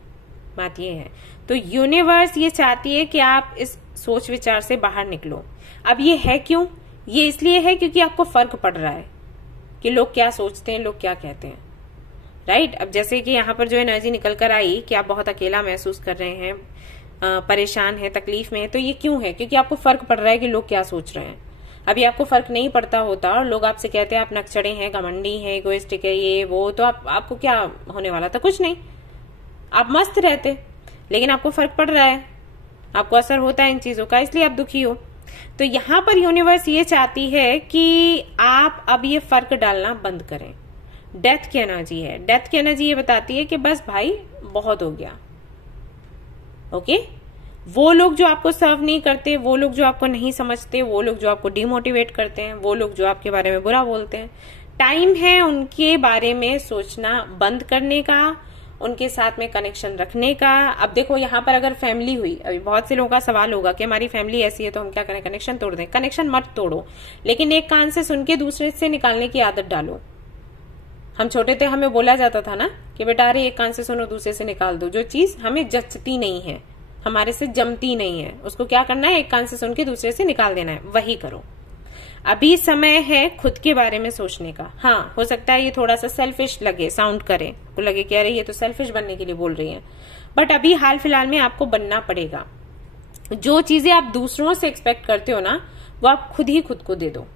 बात ये है, तो यूनिवर्स ये चाहती है कि आप इस सोच विचार से बाहर निकलो। अब ये है क्यों? ये इसलिए है क्योंकि आपको फर्क पड़ रहा है कि लोग क्या सोचते हैं, लोग क्या कहते हैं, राइट? अब जैसे कि यहाँ पर जो एनर्जी निकल कर आई कि आप बहुत अकेला महसूस कर रहे हैं, परेशान है, तकलीफ में है, तो ये क्यों है? क्योंकि आपको फर्क पड़ रहा है कि लोग क्या सोच रहे हैं। अभी आपको फर्क नहीं पड़ता होता और लोग आपसे कहते हैं आप नकचड़े हैं, घमंडी हैं, इगोइस्टिक है, ये वो, तो आपको क्या होने वाला था? कुछ नहीं, आप मस्त रहते। लेकिन आपको फर्क पड़ रहा है, आपको असर होता है इन चीजों का, इसलिए आप दुखी हो। तो यहां पर यूनिवर्स ये चाहती है कि आप अब ये फर्क डालना बंद करें। डेथ की एनर्जी है। डेथ की एनर्जी ये बताती है कि बस भाई बहुत हो गया। ओके, वो लोग जो आपको सर्व नहीं करते, वो लोग जो आपको नहीं समझते, वो लोग जो आपको डिमोटिवेट करते हैं, वो लोग जो आपके बारे में बुरा बोलते हैं, टाइम है उनके बारे में सोचना बंद करने का, उनके साथ में कनेक्शन रखने का। अब देखो यहाँ पर अगर फैमिली हुई, अभी बहुत से लोगों का सवाल होगा कि हमारी फैमिली ऐसी है तो हम क्या करें, कनेक्शन तोड़ दें। कनेक्शन मत तोड़ो, लेकिन एक कान से सुन के दूसरे से निकालने की आदत डालो। हम छोटे थे, हमें बोला जाता था ना कि बेटा अरे एक कान से सुनो दूसरे से निकाल दो। जो चीज हमें जचती नहीं है, हमारे से जमती नहीं है, उसको क्या करना है, एक कान से सुन के दूसरे से निकाल देना है, वही करो। अभी समय है खुद के बारे में सोचने का। हाँ, हो सकता है ये थोड़ा सा सेल्फिश लगे, साउंड करे, तो लगे कि अरे ये तो सेल्फिश बनने के लिए बोल रही है, बट अभी हाल फिलहाल में आपको बनना पड़ेगा। जो चीजें आप दूसरों से एक्सपेक्ट करते हो ना, वो आप खुद ही खुद को दे दो।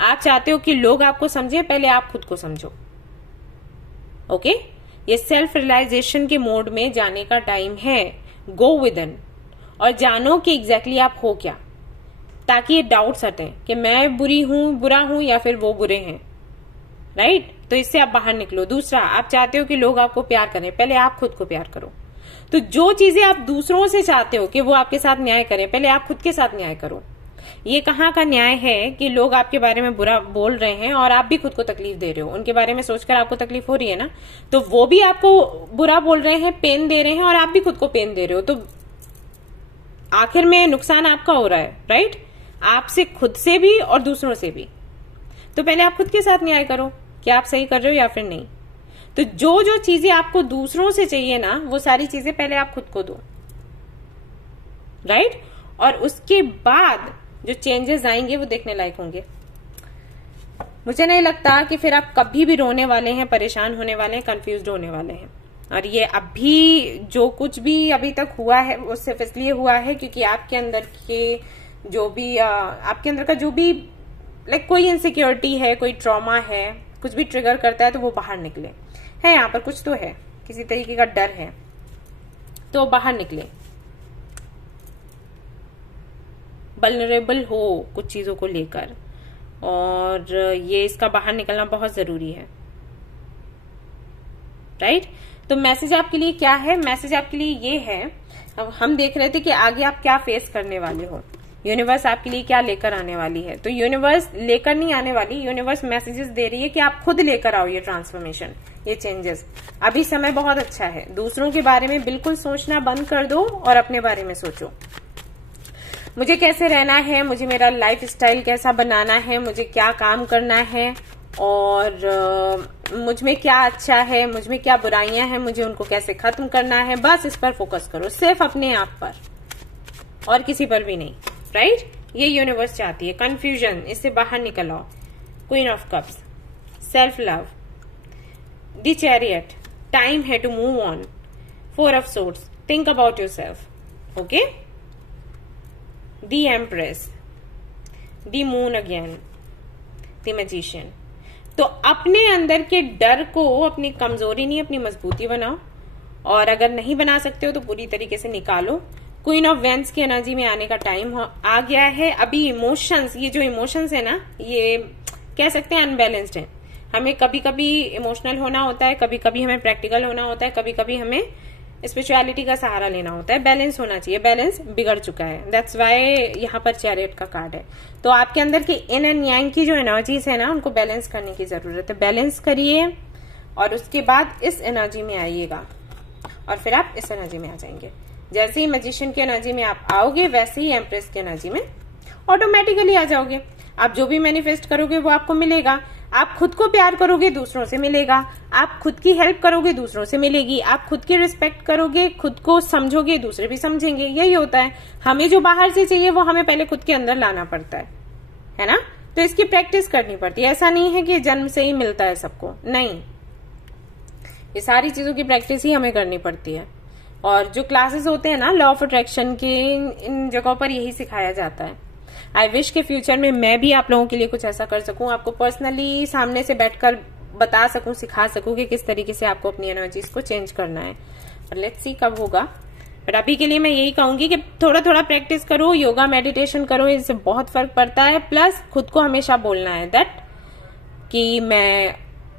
आप चाहते हो कि लोग आपको समझे, पहले आप खुद को समझो। ओके, ये सेल्फ रियलाइजेशन के मोड में जाने का टाइम है। गो विदिन और जानो कि एग्जैक्टली आप हो क्या, ताकि ये डाउट्स हटें कि मैं बुरा हूं या फिर वो बुरे हैं, राइट? तो इससे आप बाहर निकलो। दूसरा, आप चाहते हो कि लोग आपको प्यार करें, पहले आप खुद को प्यार करो। तो जो चीजें आप दूसरों से चाहते हो कि वो आपके साथ न्याय करें, पहले आप खुद के साथ न्याय करो। ये कहाँ का न्याय है कि लोग आपके बारे में बुरा बोल रहे हैं और आप भी खुद को तकलीफ दे रहे हो। उनके बारे में सोचकर आपको तकलीफ हो रही है ना, तो वो भी आपको बुरा बोल रहे हैं, पेन दे रहे हैं, और आप भी खुद को पेन दे रहे हो। तो आखिर में नुकसान आपका हो रहा है, राइट? आपसे, खुद से भी और दूसरों से भी। तो पहले आप खुद के साथ न्याय करो कि आप सही कर रहे हो या फिर नहीं। तो जो जो चीजें आपको दूसरों से चाहिए ना, वो सारी चीजें पहले आप खुद को दो, राइट? और उसके बाद जो चेंजेस आएंगे वो देखने लायक होंगे। मुझे नहीं लगता कि फिर आप कभी भी रोने वाले हैं, परेशान होने वाले हैं, कंफ्यूज्ड होने वाले हैं। और ये अभी जो कुछ भी अभी तक हुआ है वो सिर्फ इसलिए हुआ है क्योंकि आपके अंदर के जो भी आपके अंदर का जो भी लाइक कोई इनसिक्योरिटी है, कोई ट्रॉमा है, कुछ भी ट्रिगर करता है तो वो बाहर निकले। है यहाँ पर कुछ तो है, किसी तरीके का डर है, तो बाहर निकले। वल्नरेबल हो कुछ चीजों को लेकर, और ये इसका बाहर निकलना बहुत जरूरी है, राइट। तो मैसेज आपके लिए क्या है? मैसेज आपके लिए ये है, अब हम देख रहे थे कि आगे आप क्या फेस करने वाले हो, यूनिवर्स आपके लिए क्या लेकर आने वाली है। तो यूनिवर्स लेकर नहीं आने वाली, यूनिवर्स मैसेजेस दे रही है कि आप खुद लेकर आओ ये ट्रांसफॉर्मेशन, ये चेंजेस। अभी समय बहुत अच्छा है, दूसरों के बारे में बिल्कुल सोचना बंद कर दो और अपने बारे में सोचो। मुझे कैसे रहना है, मुझे मेरा लाइफ स्टाइल कैसा बनाना है, मुझे क्या काम करना है और मुझ में क्या अच्छा है, मुझ में क्या बुराइयां हैं, मुझे उनको कैसे खत्म करना है। बस इस पर फोकस करो, सिर्फ अपने आप पर और किसी पर भी नहीं, राइट। ये यूनिवर्स चाहती है। कंफ्यूजन, इससे बाहर निकल आओ। Queen of cups, self love, the chariot, time है to move on, four of swords, think about yourself, okay. The empress, the moon again, the magician. तो अपने अंदर के डर को अपनी कमजोरी नहीं, अपनी मजबूती बनाओ, और अगर नहीं बना सकते हो तो पूरी तरीके से निकालो। क्वीन ऑफ वेंस की एनर्जी में आने का टाइम आ गया है। अभी इमोशंस, ये जो इमोशंस है ना, ये कह सकते हैं अनबैलेंस्ड है। हमें कभी कभी इमोशनल होना होता है, कभी कभी हमें प्रैक्टिकल होना होता है, कभी कभी हमें स्पिरिचुअलिटी का सहारा लेना होता है। बैलेंस होना चाहिए, बैलेंस बिगड़ चुका है। दैट्स वाई यहाँ पर चैरियट का कार्ड है। तो आपके अंदर की इन एंड यांग की जो एनर्जीज है ना, उनको बैलेंस करने की जरूरत है। बैलेंस करिए और उसके बाद इस एनर्जी में आइएगा और फिर आप इस एनर्जी में आ जाएंगे। जैसे ही मैजिशियन की एनर्जी में आप आओगे, वैसे ही एम्प्रेस की एनर्जी में ऑटोमेटिकली आ जाओगे। आप जो भी मैनिफेस्ट करोगे वो आपको मिलेगा। आप खुद को प्यार करोगे, दूसरों से मिलेगा। आप खुद की हेल्प करोगे, दूसरों से मिलेगी। आप खुद की रिस्पेक्ट करोगे, खुद को समझोगे, दूसरे भी समझेंगे। यही होता है। हमें जो बाहर से चाहिए वो हमें पहले खुद के अंदर लाना पड़ता है ना। तो इसकी प्रैक्टिस करनी पड़ती है। ऐसा नहीं है कि जन्म से ही मिलता है सबको, नहीं। ये सारी चीजों की प्रैक्टिस ही हमें करनी पड़ती है। और जो क्लासेस होते हैं ना लॉ ऑफ अट्रैक्शन के, इन जगहों पर यही सिखाया जाता है। आई विश के फ्यूचर में मैं भी आप लोगों के लिए कुछ ऐसा कर सकूं, आपको पर्सनली सामने से बैठकर बता सकूं, सिखा सकूं कि किस तरीके से आपको अपनी एनर्जीज को चेंज करना है। पर लेट्स सी कब होगा। पर अभी के लिए मैं यही कहूंगी कि थोड़ा थोड़ा प्रैक्टिस करो, योगा मेडिटेशन करो, इससे बहुत फर्क पड़ता है। प्लस खुद को हमेशा बोलना है दैट कि मैं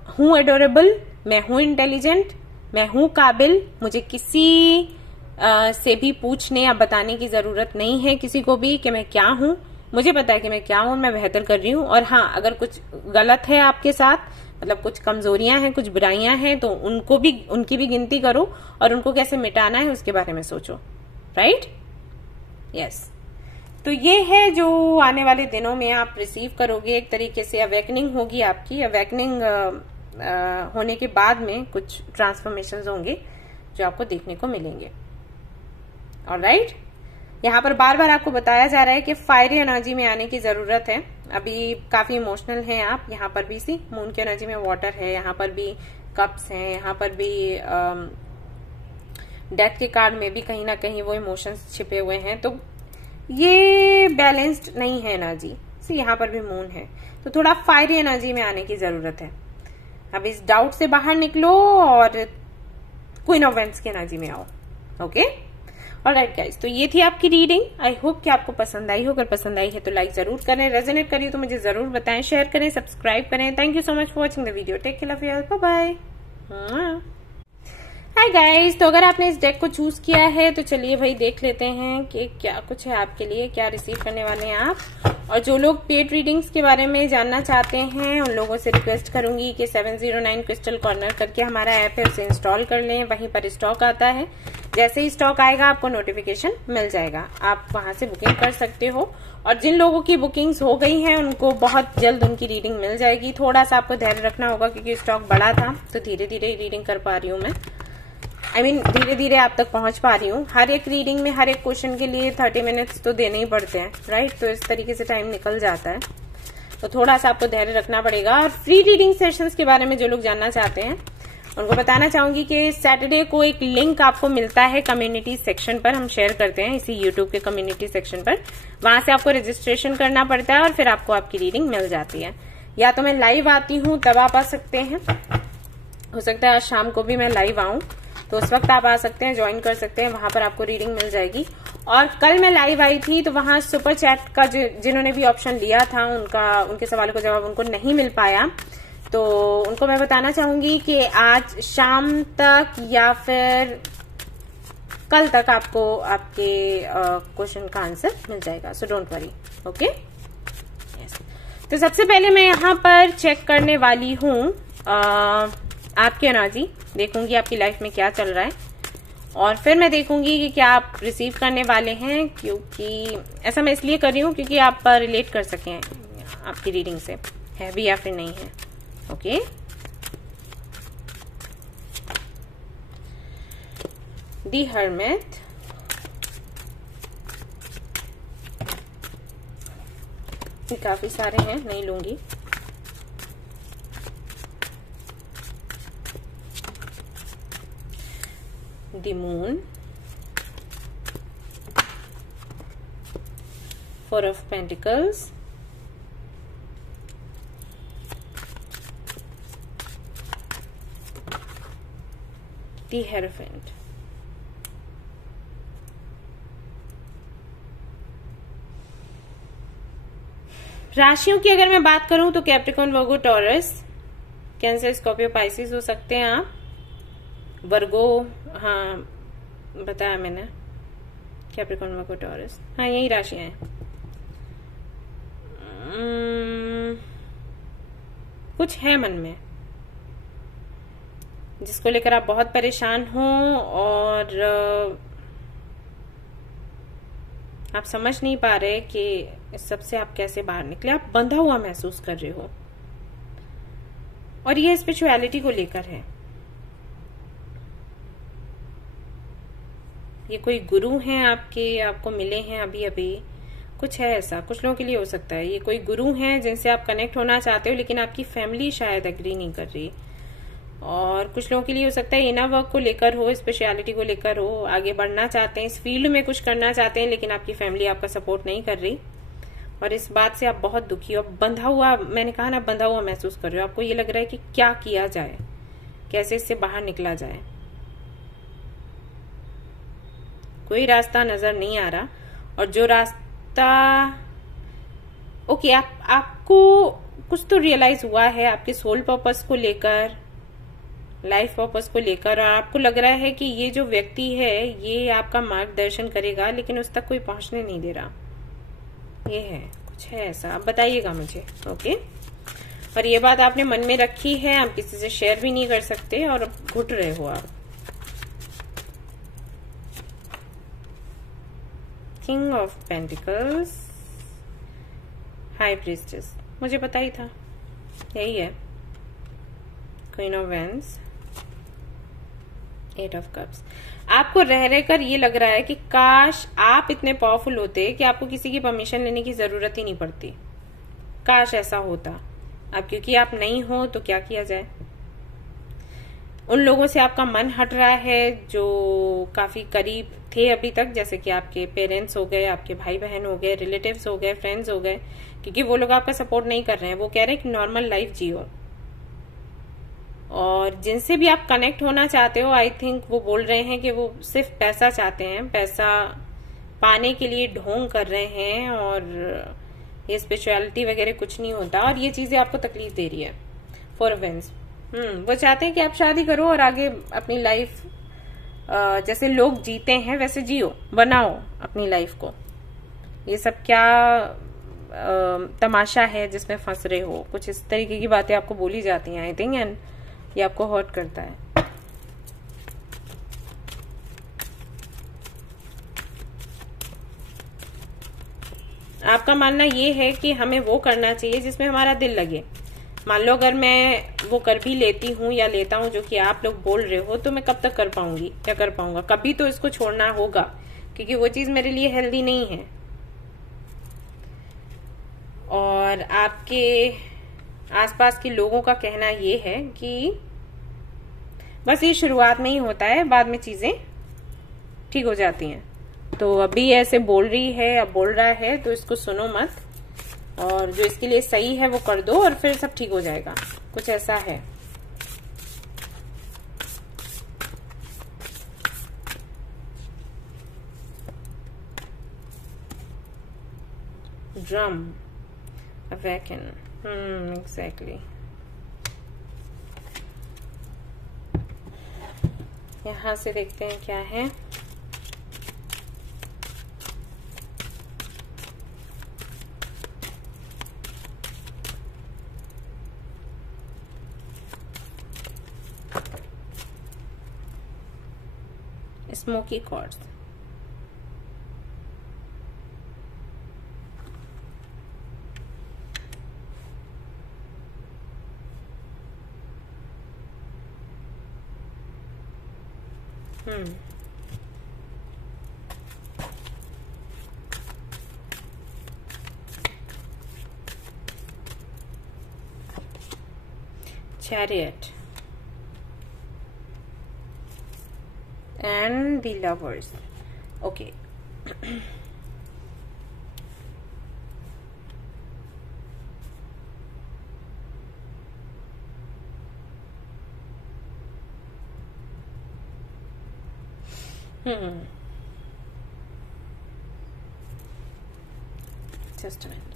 हूं एडोरेबल, मैं हूं इंटेलिजेंट, मैं हूं काबिल। मुझे किसी से भी पूछने या बताने की जरूरत नहीं है किसी को भी कि मैं क्या हूं। मुझे पता है कि मैं क्या हूं, मैं बेहतर कर रही हूं। और हाँ, अगर कुछ गलत है आपके साथ, मतलब कुछ कमजोरियां हैं, कुछ बुराइयां हैं, तो उनकी भी गिनती करो और उनको कैसे मिटाना है उसके बारे में सोचो, राइट। यस। तो ये है जो आने वाले दिनों में आप रिसीव करोगे। एक तरीके से अवेकनिंग होगी आपकी। अवेकनिंग होने के बाद में कुछ ट्रांसफॉर्मेशंस होंगे जो आपको देखने को मिलेंगे। ऑलराइट। यहाँ पर बार बार आपको बताया जा रहा है कि फायरी एनर्जी में आने की जरूरत है। अभी काफी इमोशनल हैं आप। यहाँ पर भी सी मून की एनर्जी में वाटर है, यहाँ पर भी कप्स हैं, यहाँ पर भी डेथ के कार्ड में भी कहीं ना कहीं वो इमोशंस छिपे हुए हैं। तो ये बैलेंस्ड नहीं है एनर्जी। सी यहाँ पर भी मून है, तो थोड़ा फायरी एनर्जी में आने की जरूरत है। अब इस डाउट से बाहर निकलो और क्वीन ऑफ वेंस की एनर्जी में आओ। ओके, ऑलराइट गाइस, तो ये थी आपकी रीडिंग। आई होप कि आपको पसंद आई हो। अगर पसंद आई है तो लाइक जरूर करें, रेजोनेट करिए तो मुझे जरूर बताएं, शेयर करें, सब्सक्राइब करें। Thank you so much for watching the video. Take care of yourself, bye bye. Hi guys, तो अगर आपने इस डेक को चूज किया है तो चलिए भाई देख लेते हैं कि क्या कुछ है आपके लिए, क्या रिसीव करने वाले हैं आप। और जो लोग पेड रीडिंग्स के बारे में जानना चाहते हैं उन लोगों से रिक्वेस्ट करूंगी कि 709 क्रिस्टल कॉर्नर करके हमारा ऐप है, उसे इंस्टॉल कर लें। वहीं पर स्टॉक आता है, जैसे ही स्टॉक आएगा आपको नोटिफिकेशन मिल जाएगा, आप वहां से बुकिंग कर सकते हो। और जिन लोगों की बुकिंग्स हो गई हैं उनको बहुत जल्द उनकी रीडिंग मिल जाएगी। थोड़ा सा आपको धैर्य रखना होगा क्योंकि स्टॉक बड़ा था, तो धीरे धीरे रीडिंग कर पा रही हूँ मैं। धीरे धीरे आप तक पहुंच पा रही हूँ। हर एक रीडिंग में हर एक क्वेश्चन के लिए 30 मिनट्स तो देने ही पड़ते हैं, राइट। तो इस तरीके से टाइम निकल जाता है, तो थोड़ा सा आपको धैर्य रखना पड़ेगा। और फ्री रीडिंग सेशंस के बारे में जो लोग जानना चाहते हैं उनको बताना चाहूंगी कि सैटरडे को एक लिंक आपको मिलता है कम्युनिटी सेक्शन पर, हम शेयर करते हैं इसी यूट्यूब के कम्युनिटी सेक्शन पर। वहां से आपको रजिस्ट्रेशन करना पड़ता है और फिर आपको आपकी रीडिंग मिल जाती है। या तो मैं लाइव आती हूँ तब आप आ सकते हैं, हो सकता है आज शाम को भी मैं लाइव आऊं, तो उस वक्त आप आ सकते हैं, ज्वाइन कर सकते हैं, वहां पर आपको रीडिंग मिल जाएगी। और कल मैं लाइव आई थी तो वहां सुपर चैट का जिन्होंने भी ऑप्शन लिया था उनके सवालों का जवाब उनको नहीं मिल पाया, तो उनको मैं बताना चाहूंगी कि आज शाम तक या फिर कल तक आपको आपके क्वेश्चन का आंसर मिल जाएगा, सो डोंट वरी। ओके, तो सबसे पहले मैं यहाँ पर चेक करने वाली हूँ आपकी एनर्जी, देखूंगी आपकी लाइफ में क्या चल रहा है, और फिर मैं देखूंगी कि क्या आप रिसीव करने वाले हैं, क्योंकि ऐसा मैं इसलिए कर रही हूँ क्योंकि आप रिलेट कर सकें आपकी रीडिंग से है भी या फिर नहीं है। ओके, दी हर्मिट, काफी सारे हैं, नहीं लूंगी। The moon, four of pentacles, the hierophant. राशियों की अगर मैं बात करूं तो कैप्रिकॉर्न, वर्गो, टॉरस, कैंसर, स्कॉर्पियो, पाइसिस हो सकते हैं आप। वर्गो, हाँ बताया मैंने, कैप्रिकॉर्न, वर्गो, टॉरस, हाँ यही राशियां हैं। कुछ है मन में जिसको लेकर आप बहुत परेशान हो और आप समझ नहीं पा रहे कि इस सबसे आप कैसे बाहर निकले। आप बंधा हुआ महसूस कर रहे हो और ये स्पिरिचुअलिटी को लेकर है। ये कोई गुरु हैं आपके, आपको मिले हैं अभी अभी, कुछ है ऐसा, कुछ लोगों के लिए हो सकता है। ये कोई गुरु हैं जिनसे आप कनेक्ट होना चाहते हो लेकिन आपकी फैमिली शायद एग्री नहीं कर रही, और कुछ लोगों के लिए हो सकता है इनर वर्क को लेकर हो, स्पेशलिटी को लेकर हो, आगे बढ़ना चाहते हैं, इस फील्ड में कुछ करना चाहते हैं लेकिन आपकी फैमिली आपका सपोर्ट नहीं कर रही और इस बात से आप बहुत दुखी हो, बंधा हुआ, मैंने कहा ना बंधा हुआ महसूस कर रहे हो। आपको ये लग रहा है कि क्या किया जाए, कैसे इससे बाहर निकला जाए, कोई रास्ता नजर नहीं आ रहा। और जो रास्ता ओके, आपको कुछ तो रियलाइज हुआ है आपके सोल पर्पस को लेकर, लाइफ पर्पस को लेकर, और आपको लग रहा है कि ये जो व्यक्ति है ये आपका मार्गदर्शन करेगा लेकिन उस तक कोई पहुंचने नहीं दे रहा। ये है, कुछ है ऐसा, आप बताइएगा मुझे। ओके, और ये बात आपने मन में रखी है, आप किसी से शेयर भी नहीं कर सकते और घुट रहे हो आप। King of pentacles, high priestess, मुझे पता ही था यही है। Queen of wands, eight of cups. आपको रह रहकर ये लग रहा है कि काश आप इतने पावरफुल होते कि आपको किसी की परमिशन लेने की जरूरत ही नहीं पड़ती। काश ऐसा होता। अब क्योंकि आप नहीं हो तो क्या किया जाए। उन लोगों से आपका मन हट रहा है जो काफी करीब थे अभी तक, जैसे कि आपके पेरेंट्स हो गए, आपके भाई बहन हो गए, रिलेटिव्स हो गए, फ्रेंड्स हो गए, क्योंकि वो लोग आपका सपोर्ट नहीं कर रहे हैं। वो कह रहे हैं कि नॉर्मल लाइफ जियो। और जिनसे भी आप कनेक्ट होना चाहते हो, आई थिंक वो बोल रहे हैं कि वो सिर्फ पैसा चाहते हैं, पैसा पाने के लिए ढोंग कर रहे हैं और ये स्पिरिचुअलिटी वगैरह कुछ नहीं होता और ये चीजें आपको तकलीफ दे रही है। फोर ऑफ वैंड्स, वो चाहते हैं कि आप शादी करो और आगे अपनी लाइफ जैसे लोग जीते हैं वैसे जियो, बनाओ अपनी लाइफ को। ये सब क्या तमाशा है जिसमें फंस रहे हो, कुछ इस तरीके की बातें आपको बोली जाती हैं आई थिंक, एंड ये आपको हर्ट करता है। आपका मानना ये है कि हमें वो करना चाहिए जिसमें हमारा दिल लगे। मान लो अगर मैं वो कर भी लेती हूँ या लेता हूँ जो कि आप लोग बोल रहे हो, तो मैं कब तक कर पाऊंगी, क्या कर पाऊंगा? कभी तो इसको छोड़ना होगा क्योंकि वो चीज मेरे लिए हेल्दी नहीं है। और आपके आसपास के लोगों का कहना ये है कि बस ये शुरुआत में ही होता है, बाद में चीजें ठीक हो जाती हैं। तो अभी ऐसे बोल रही है, अब बोल रहा है, तो इसको सुनो मत, और जो इसके लिए सही है वो कर दो और फिर सब ठीक हो जाएगा, कुछ ऐसा है। Drum, awaken, exactly. यहां से देखते हैं क्या है। Smoky cords, chariot and the lovers. Okay. Just a minute.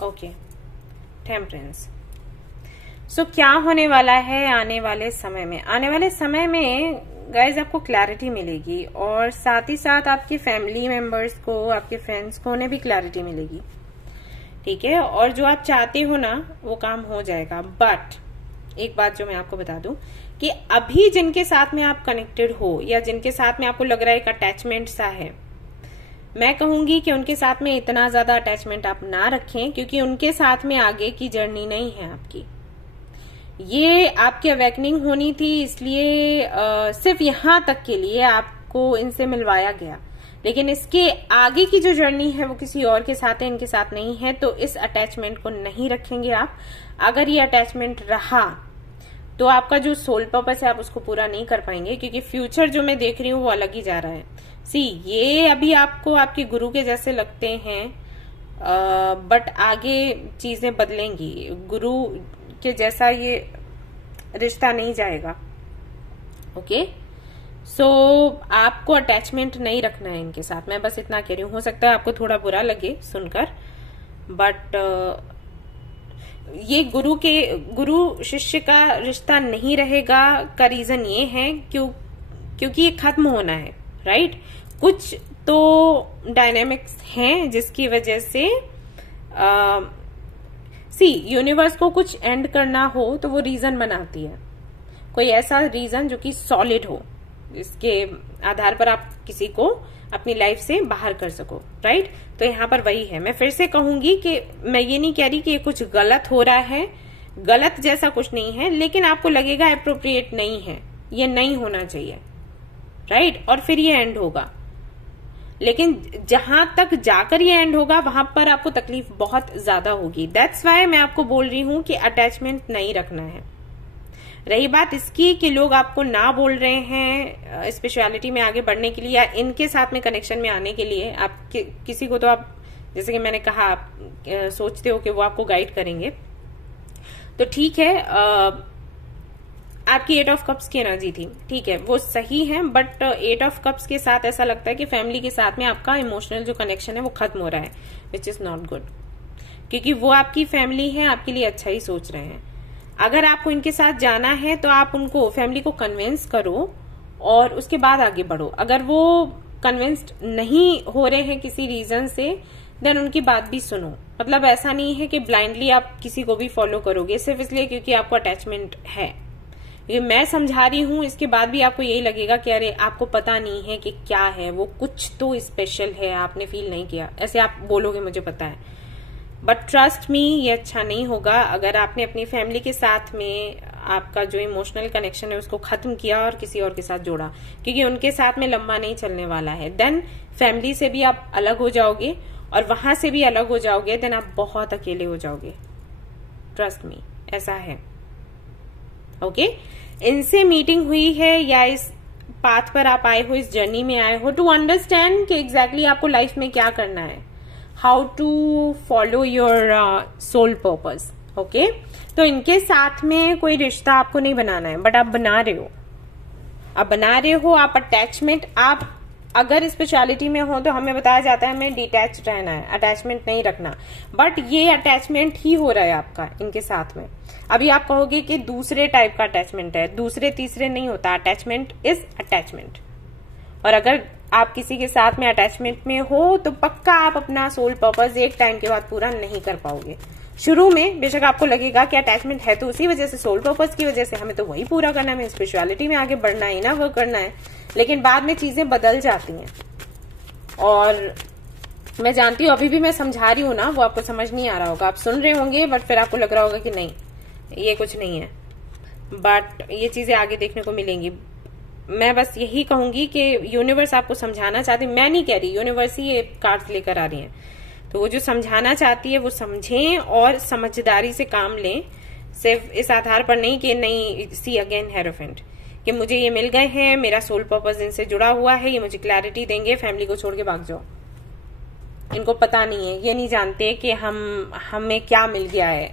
Okay, temperance. So क्या होने वाला है आने वाले समय में? आने वाले समय में गाइज आपको क्लैरिटी मिलेगी, और साथ ही साथ आपके फैमिली मेंबर्स को, आपके फ्रेंड्स को, उन्हें भी क्लैरिटी मिलेगी, ठीक है। और जो आप चाहते हो ना वो काम हो जाएगा। बट एक बात जो मैं आपको बता दूं कि अभी जिनके साथ में आप कनेक्टेड हो, या जिनके साथ में आपको लग रहा है एक अटैचमेंट सा है, मैं कहूंगी कि उनके साथ में इतना ज्यादा अटैचमेंट आप ना रखें, क्योंकि उनके साथ में आगे की जर्नी नहीं है आपकी। ये आपकी अवेकनिंग होनी थी, इसलिए सिर्फ यहां तक के लिए आपको इनसे मिलवाया गया, लेकिन इसके आगे की जो जर्नी है वो किसी और के साथ है, इनके साथ नहीं है। तो इस अटैचमेंट को नहीं रखेंगे आप। अगर ये अटैचमेंट रहा तो आपका जो सोल पर्पस है आप उसको पूरा नहीं कर पाएंगे, क्योंकि फ्यूचर जो मैं देख रही हूँ वो अलग ही जा रहा है। ये अभी आपको आपके गुरु के जैसे लगते हैं, बट आगे चीजें बदलेंगी। गुरु के जैसा ये रिश्ता नहीं जाएगा। ओके, सो आपको अटैचमेंट नहीं रखना है इनके साथ, मैं बस इतना कह रही हूँ। हो सकता है आपको थोड़ा बुरा लगे सुनकर, बट ये गुरु शिष्य का रिश्ता नहीं रहेगा का रीजन ये है क्योंकि ये खत्म होना है, राइट। कुछ तो डायनेमिक्स हैं जिसकी वजह से यूनिवर्स को कुछ एंड करना हो तो वो रीजन बनाती है, कोई ऐसा रीजन जो कि सॉलिड हो, जिसके आधार पर आप किसी को अपनी लाइफ से बाहर कर सको, राइट। तो यहाँ पर वही है। मैं फिर से कहूंगी कि मैं ये नहीं कह रही कि ये कुछ गलत हो रहा है, गलत जैसा कुछ नहीं है, लेकिन आपको लगेगा अप्रोप्रिएट नहीं है, ये नहीं होना चाहिए, राइट। और फिर ये एंड होगा, लेकिन जहां तक जाकर ये एंड होगा वहां पर आपको तकलीफ बहुत ज्यादा होगी। दैट्स वाई मैं आपको बोल रही हूं कि अटैचमेंट नहीं रखना है। रही बात इसकी कि लोग आपको ना बोल रहे हैं स्पिरिचुअलिटी में आगे बढ़ने के लिए या इनके साथ में कनेक्शन में आने के लिए, आप किसी को तो आप, जैसे कि मैंने कहा, आप सोचते हो कि वो आपको गाइड करेंगे, तो ठीक है। आपकी 8 ऑफ कप्स की एनर्जी थी, ठीक है, वो सही है, बट 8 ऑफ कप्स के साथ ऐसा लगता है कि फैमिली के साथ में आपका इमोशनल जो कनेक्शन है वो खत्म हो रहा है, विच इज नॉट गुड, क्योंकि वो आपकी फैमिली है, आपके लिए अच्छा ही सोच रहे हैं। अगर आपको इनके साथ जाना है तो आप उनको, फैमिली को कन्विंस करो और उसके बाद आगे बढ़ो। अगर वो कन्विंस्ड नहीं हो रहे हैं किसी रीजन से, देन उनकी बात भी सुनो। मतलब ऐसा नहीं है कि ब्लाइंडली आप किसी को भी फॉलो करोगे सिर्फ इसलिए क्योंकि आपको अटैचमेंट है। ये मैं समझा रही हूं, इसके बाद भी आपको यही लगेगा कि अरे आपको पता नहीं है कि क्या है वो, कुछ तो स्पेशल है, आपने फील नहीं किया, ऐसे आप बोलोगे, मुझे पता है। बट ट्रस्ट मी, ये अच्छा नहीं होगा। अगर आपने अपनी फैमिली के साथ में आपका जो इमोशनल कनेक्शन है उसको खत्म किया और किसी और के साथ जोड़ा, क्योंकि उनके साथ में लंबा नहीं चलने वाला है, देन फैमिली से भी आप अलग हो जाओगे और वहां से भी अलग हो जाओगे, देन आप बहुत अकेले हो जाओगे। ट्रस्ट मी, ऐसा है। ओके, इनसे मीटिंग हुई है या इस पाथ पर आप आए हो, इस जर्नी में आए हो टू अंडरस्टैंड कि एग्जैक्टली आपको लाइफ में क्या करना है, how to follow your soul purpose. Okay, तो इनके साथ में कोई रिश्ता आपको नहीं बनाना है, बट आप बना रहे हो, आप अटैचमेंट, आप अगर स्पिरिचुअलिटी में हो तो हमें बताया जाता है हमें डिटैच रहना है, अटैचमेंट नहीं रखना, बट ये अटैचमेंट ही हो रहा है आपका इनके साथ में। अभी आप कहोगे कि दूसरे टाइप का अटैचमेंट है, दूसरे तीसरे नहीं होता, अटैचमेंट इज अटैचमेंट। और अगर आप किसी के साथ में अटैचमेंट में हो तो पक्का आप अपना सोल पर्पस एक टाइम के बाद पूरा नहीं कर पाओगे। शुरू में बेशक आपको लगेगा कि अटैचमेंट है तो उसी वजह से, सोल पर्पस की वजह से, हमें तो वही पूरा करना है, हमें स्पिरिचुअलिटी में आगे बढ़ना है ना, वो करना है, लेकिन बाद में चीजें बदल जाती हैं। और मैं जानती हूँ अभी भी मैं समझा रही हूँ ना, वो आपको समझ नहीं आ रहा होगा, आप सुन रहे होंगे बट फिर आपको लग रहा होगा कि नहीं ये कुछ नहीं है, बट ये चीजें आगे देखने को मिलेंगी। मैं बस यही कहूंगी कि यूनिवर्स आपको समझाना चाहती, मैं नहीं कह रही, यूनिवर्स ही ये कार्ड्स लेकर आ रही है, तो वो जो समझाना चाहती है वो समझें और समझदारी से काम लें, सिर्फ इस आधार पर नहीं कि नहीं सी अगेन हेरोफेंट कि मुझे ये मिल गए हैं, मेरा सोल पर्पस इनसे जुड़ा हुआ है, ये मुझे क्लैरिटी देंगे, फैमिली को छोड़ के भाग जाओ। इनको पता नहीं है, ये नहीं जानते कि हमें क्या मिल गया है।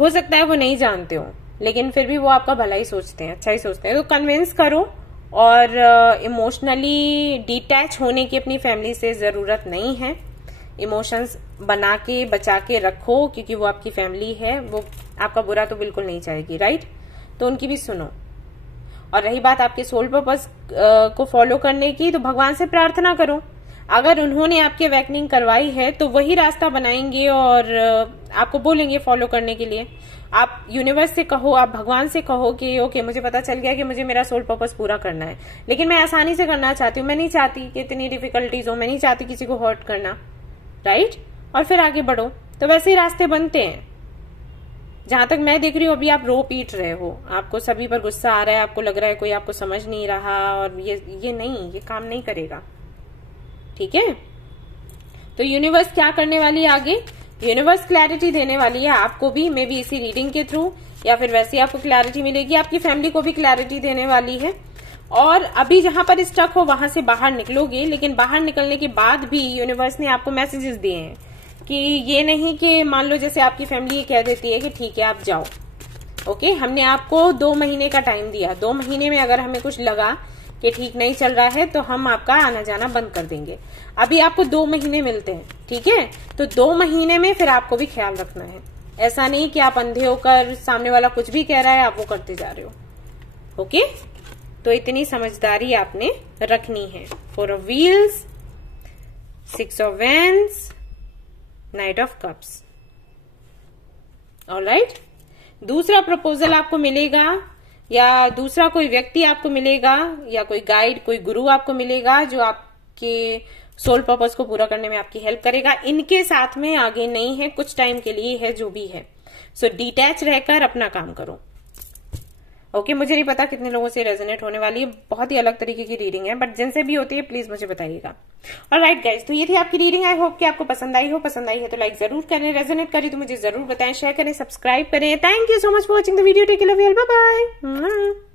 हो सकता है वो नहीं जानते हो, लेकिन फिर भी वो आपका भला ही सोचते हैं, अच्छा ही सोचते हैं। तो कन्विंस करो, और इमोशनली डिटैच होने की अपनी फैमिली से जरूरत नहीं है। इमोशंस बना के बचा के रखो, क्योंकि वो आपकी फैमिली है, वो आपका बुरा तो बिल्कुल नहीं चाहेगी, राइट? तो उनकी भी सुनो। और रही बात आपके सोल पर्पस को फॉलो करने की, तो भगवान से प्रार्थना करो। अगर उन्होंने आपकी अवेकनिंग करवाई है तो वही रास्ता बनाएंगे और आपको बोलेंगे फॉलो करने के लिए। आप यूनिवर्स से कहो, आप भगवान से कहो कि ओके मुझे पता चल गया कि मुझे मेरा सोल पर्पस पूरा करना है, लेकिन मैं आसानी से करना चाहती हूँ, मैं नहीं चाहती कि इतनी डिफिकल्टीज हो, मैं नहीं चाहती किसी को हर्ट करना, राइट? और फिर आगे बढ़ो। तो वैसे ही रास्ते बनते हैं। जहां तक मैं देख रही हूँ अभी आप रो पीट रहे हो, आपको सभी पर गुस्सा आ रहा है, आपको लग रहा है कोई आपको समझ नहीं रहा, और ये नहीं, ये काम नहीं करेगा, ठीक है? तो यूनिवर्स क्या करने वाली है आगे? यूनिवर्स क्लैरिटी देने वाली है आपको भी, मे बी इसी रीडिंग के थ्रू, या फिर वैसे ही आपको क्लैरिटी मिलेगी, आपकी फैमिली को भी क्लैरिटी देने वाली है। और अभी जहां पर स्टक हो वहां से बाहर निकलोगे, लेकिन बाहर निकलने के बाद भी यूनिवर्स ने आपको मैसेजेस दिए हैं कि ये नहीं कि मान लो जैसे आपकी फैमिली ये कह देती है कि ठीक है आप जाओ, ओके, हमने आपको 2 महीने का टाइम दिया, 2 महीने में अगर हमें कुछ लगा कि ठीक नहीं चल रहा है तो हम आपका आना जाना बंद कर देंगे। अभी आपको 2 महीने मिलते हैं, ठीक है? तो 2 महीने में फिर आपको भी ख्याल रखना है। ऐसा नहीं कि आप अंधे होकर सामने वाला कुछ भी कह रहा है आप वो करते जा रहे हो, ओके? तो इतनी समझदारी आपने रखनी है। 4 of wheels, 6 of wands, night of cups, alright? दूसरा प्रपोजल आपको मिलेगा, या दूसरा कोई व्यक्ति आपको मिलेगा, या कोई गाइड, कोई गुरु आपको मिलेगा जो आपके सोल पर्पस को पूरा करने में आपकी हेल्प करेगा। इनके साथ में आगे नहीं है, कुछ टाइम के लिए है जो भी है। सो डिटैच रहकर अपना काम करो, ओके? मुझे नहीं पता कितने लोगों से रेजोनेट होने वाली है, बहुत ही अलग तरीके की रीडिंग है, बट जिनसे भी होती है प्लीज मुझे बताइएगा। ऑलराइट गाइज, तो ये थी आपकी रीडिंग। आई होप कि आपको पसंद आई हो। पसंद आई है तो लाइक जरूर करें, रेजोनेट करें तो मुझे जरूर बताएं, शेयर करें, सब्सक्राइब करें। Thank you so much for watching the video. Take care, love you all, bye bye.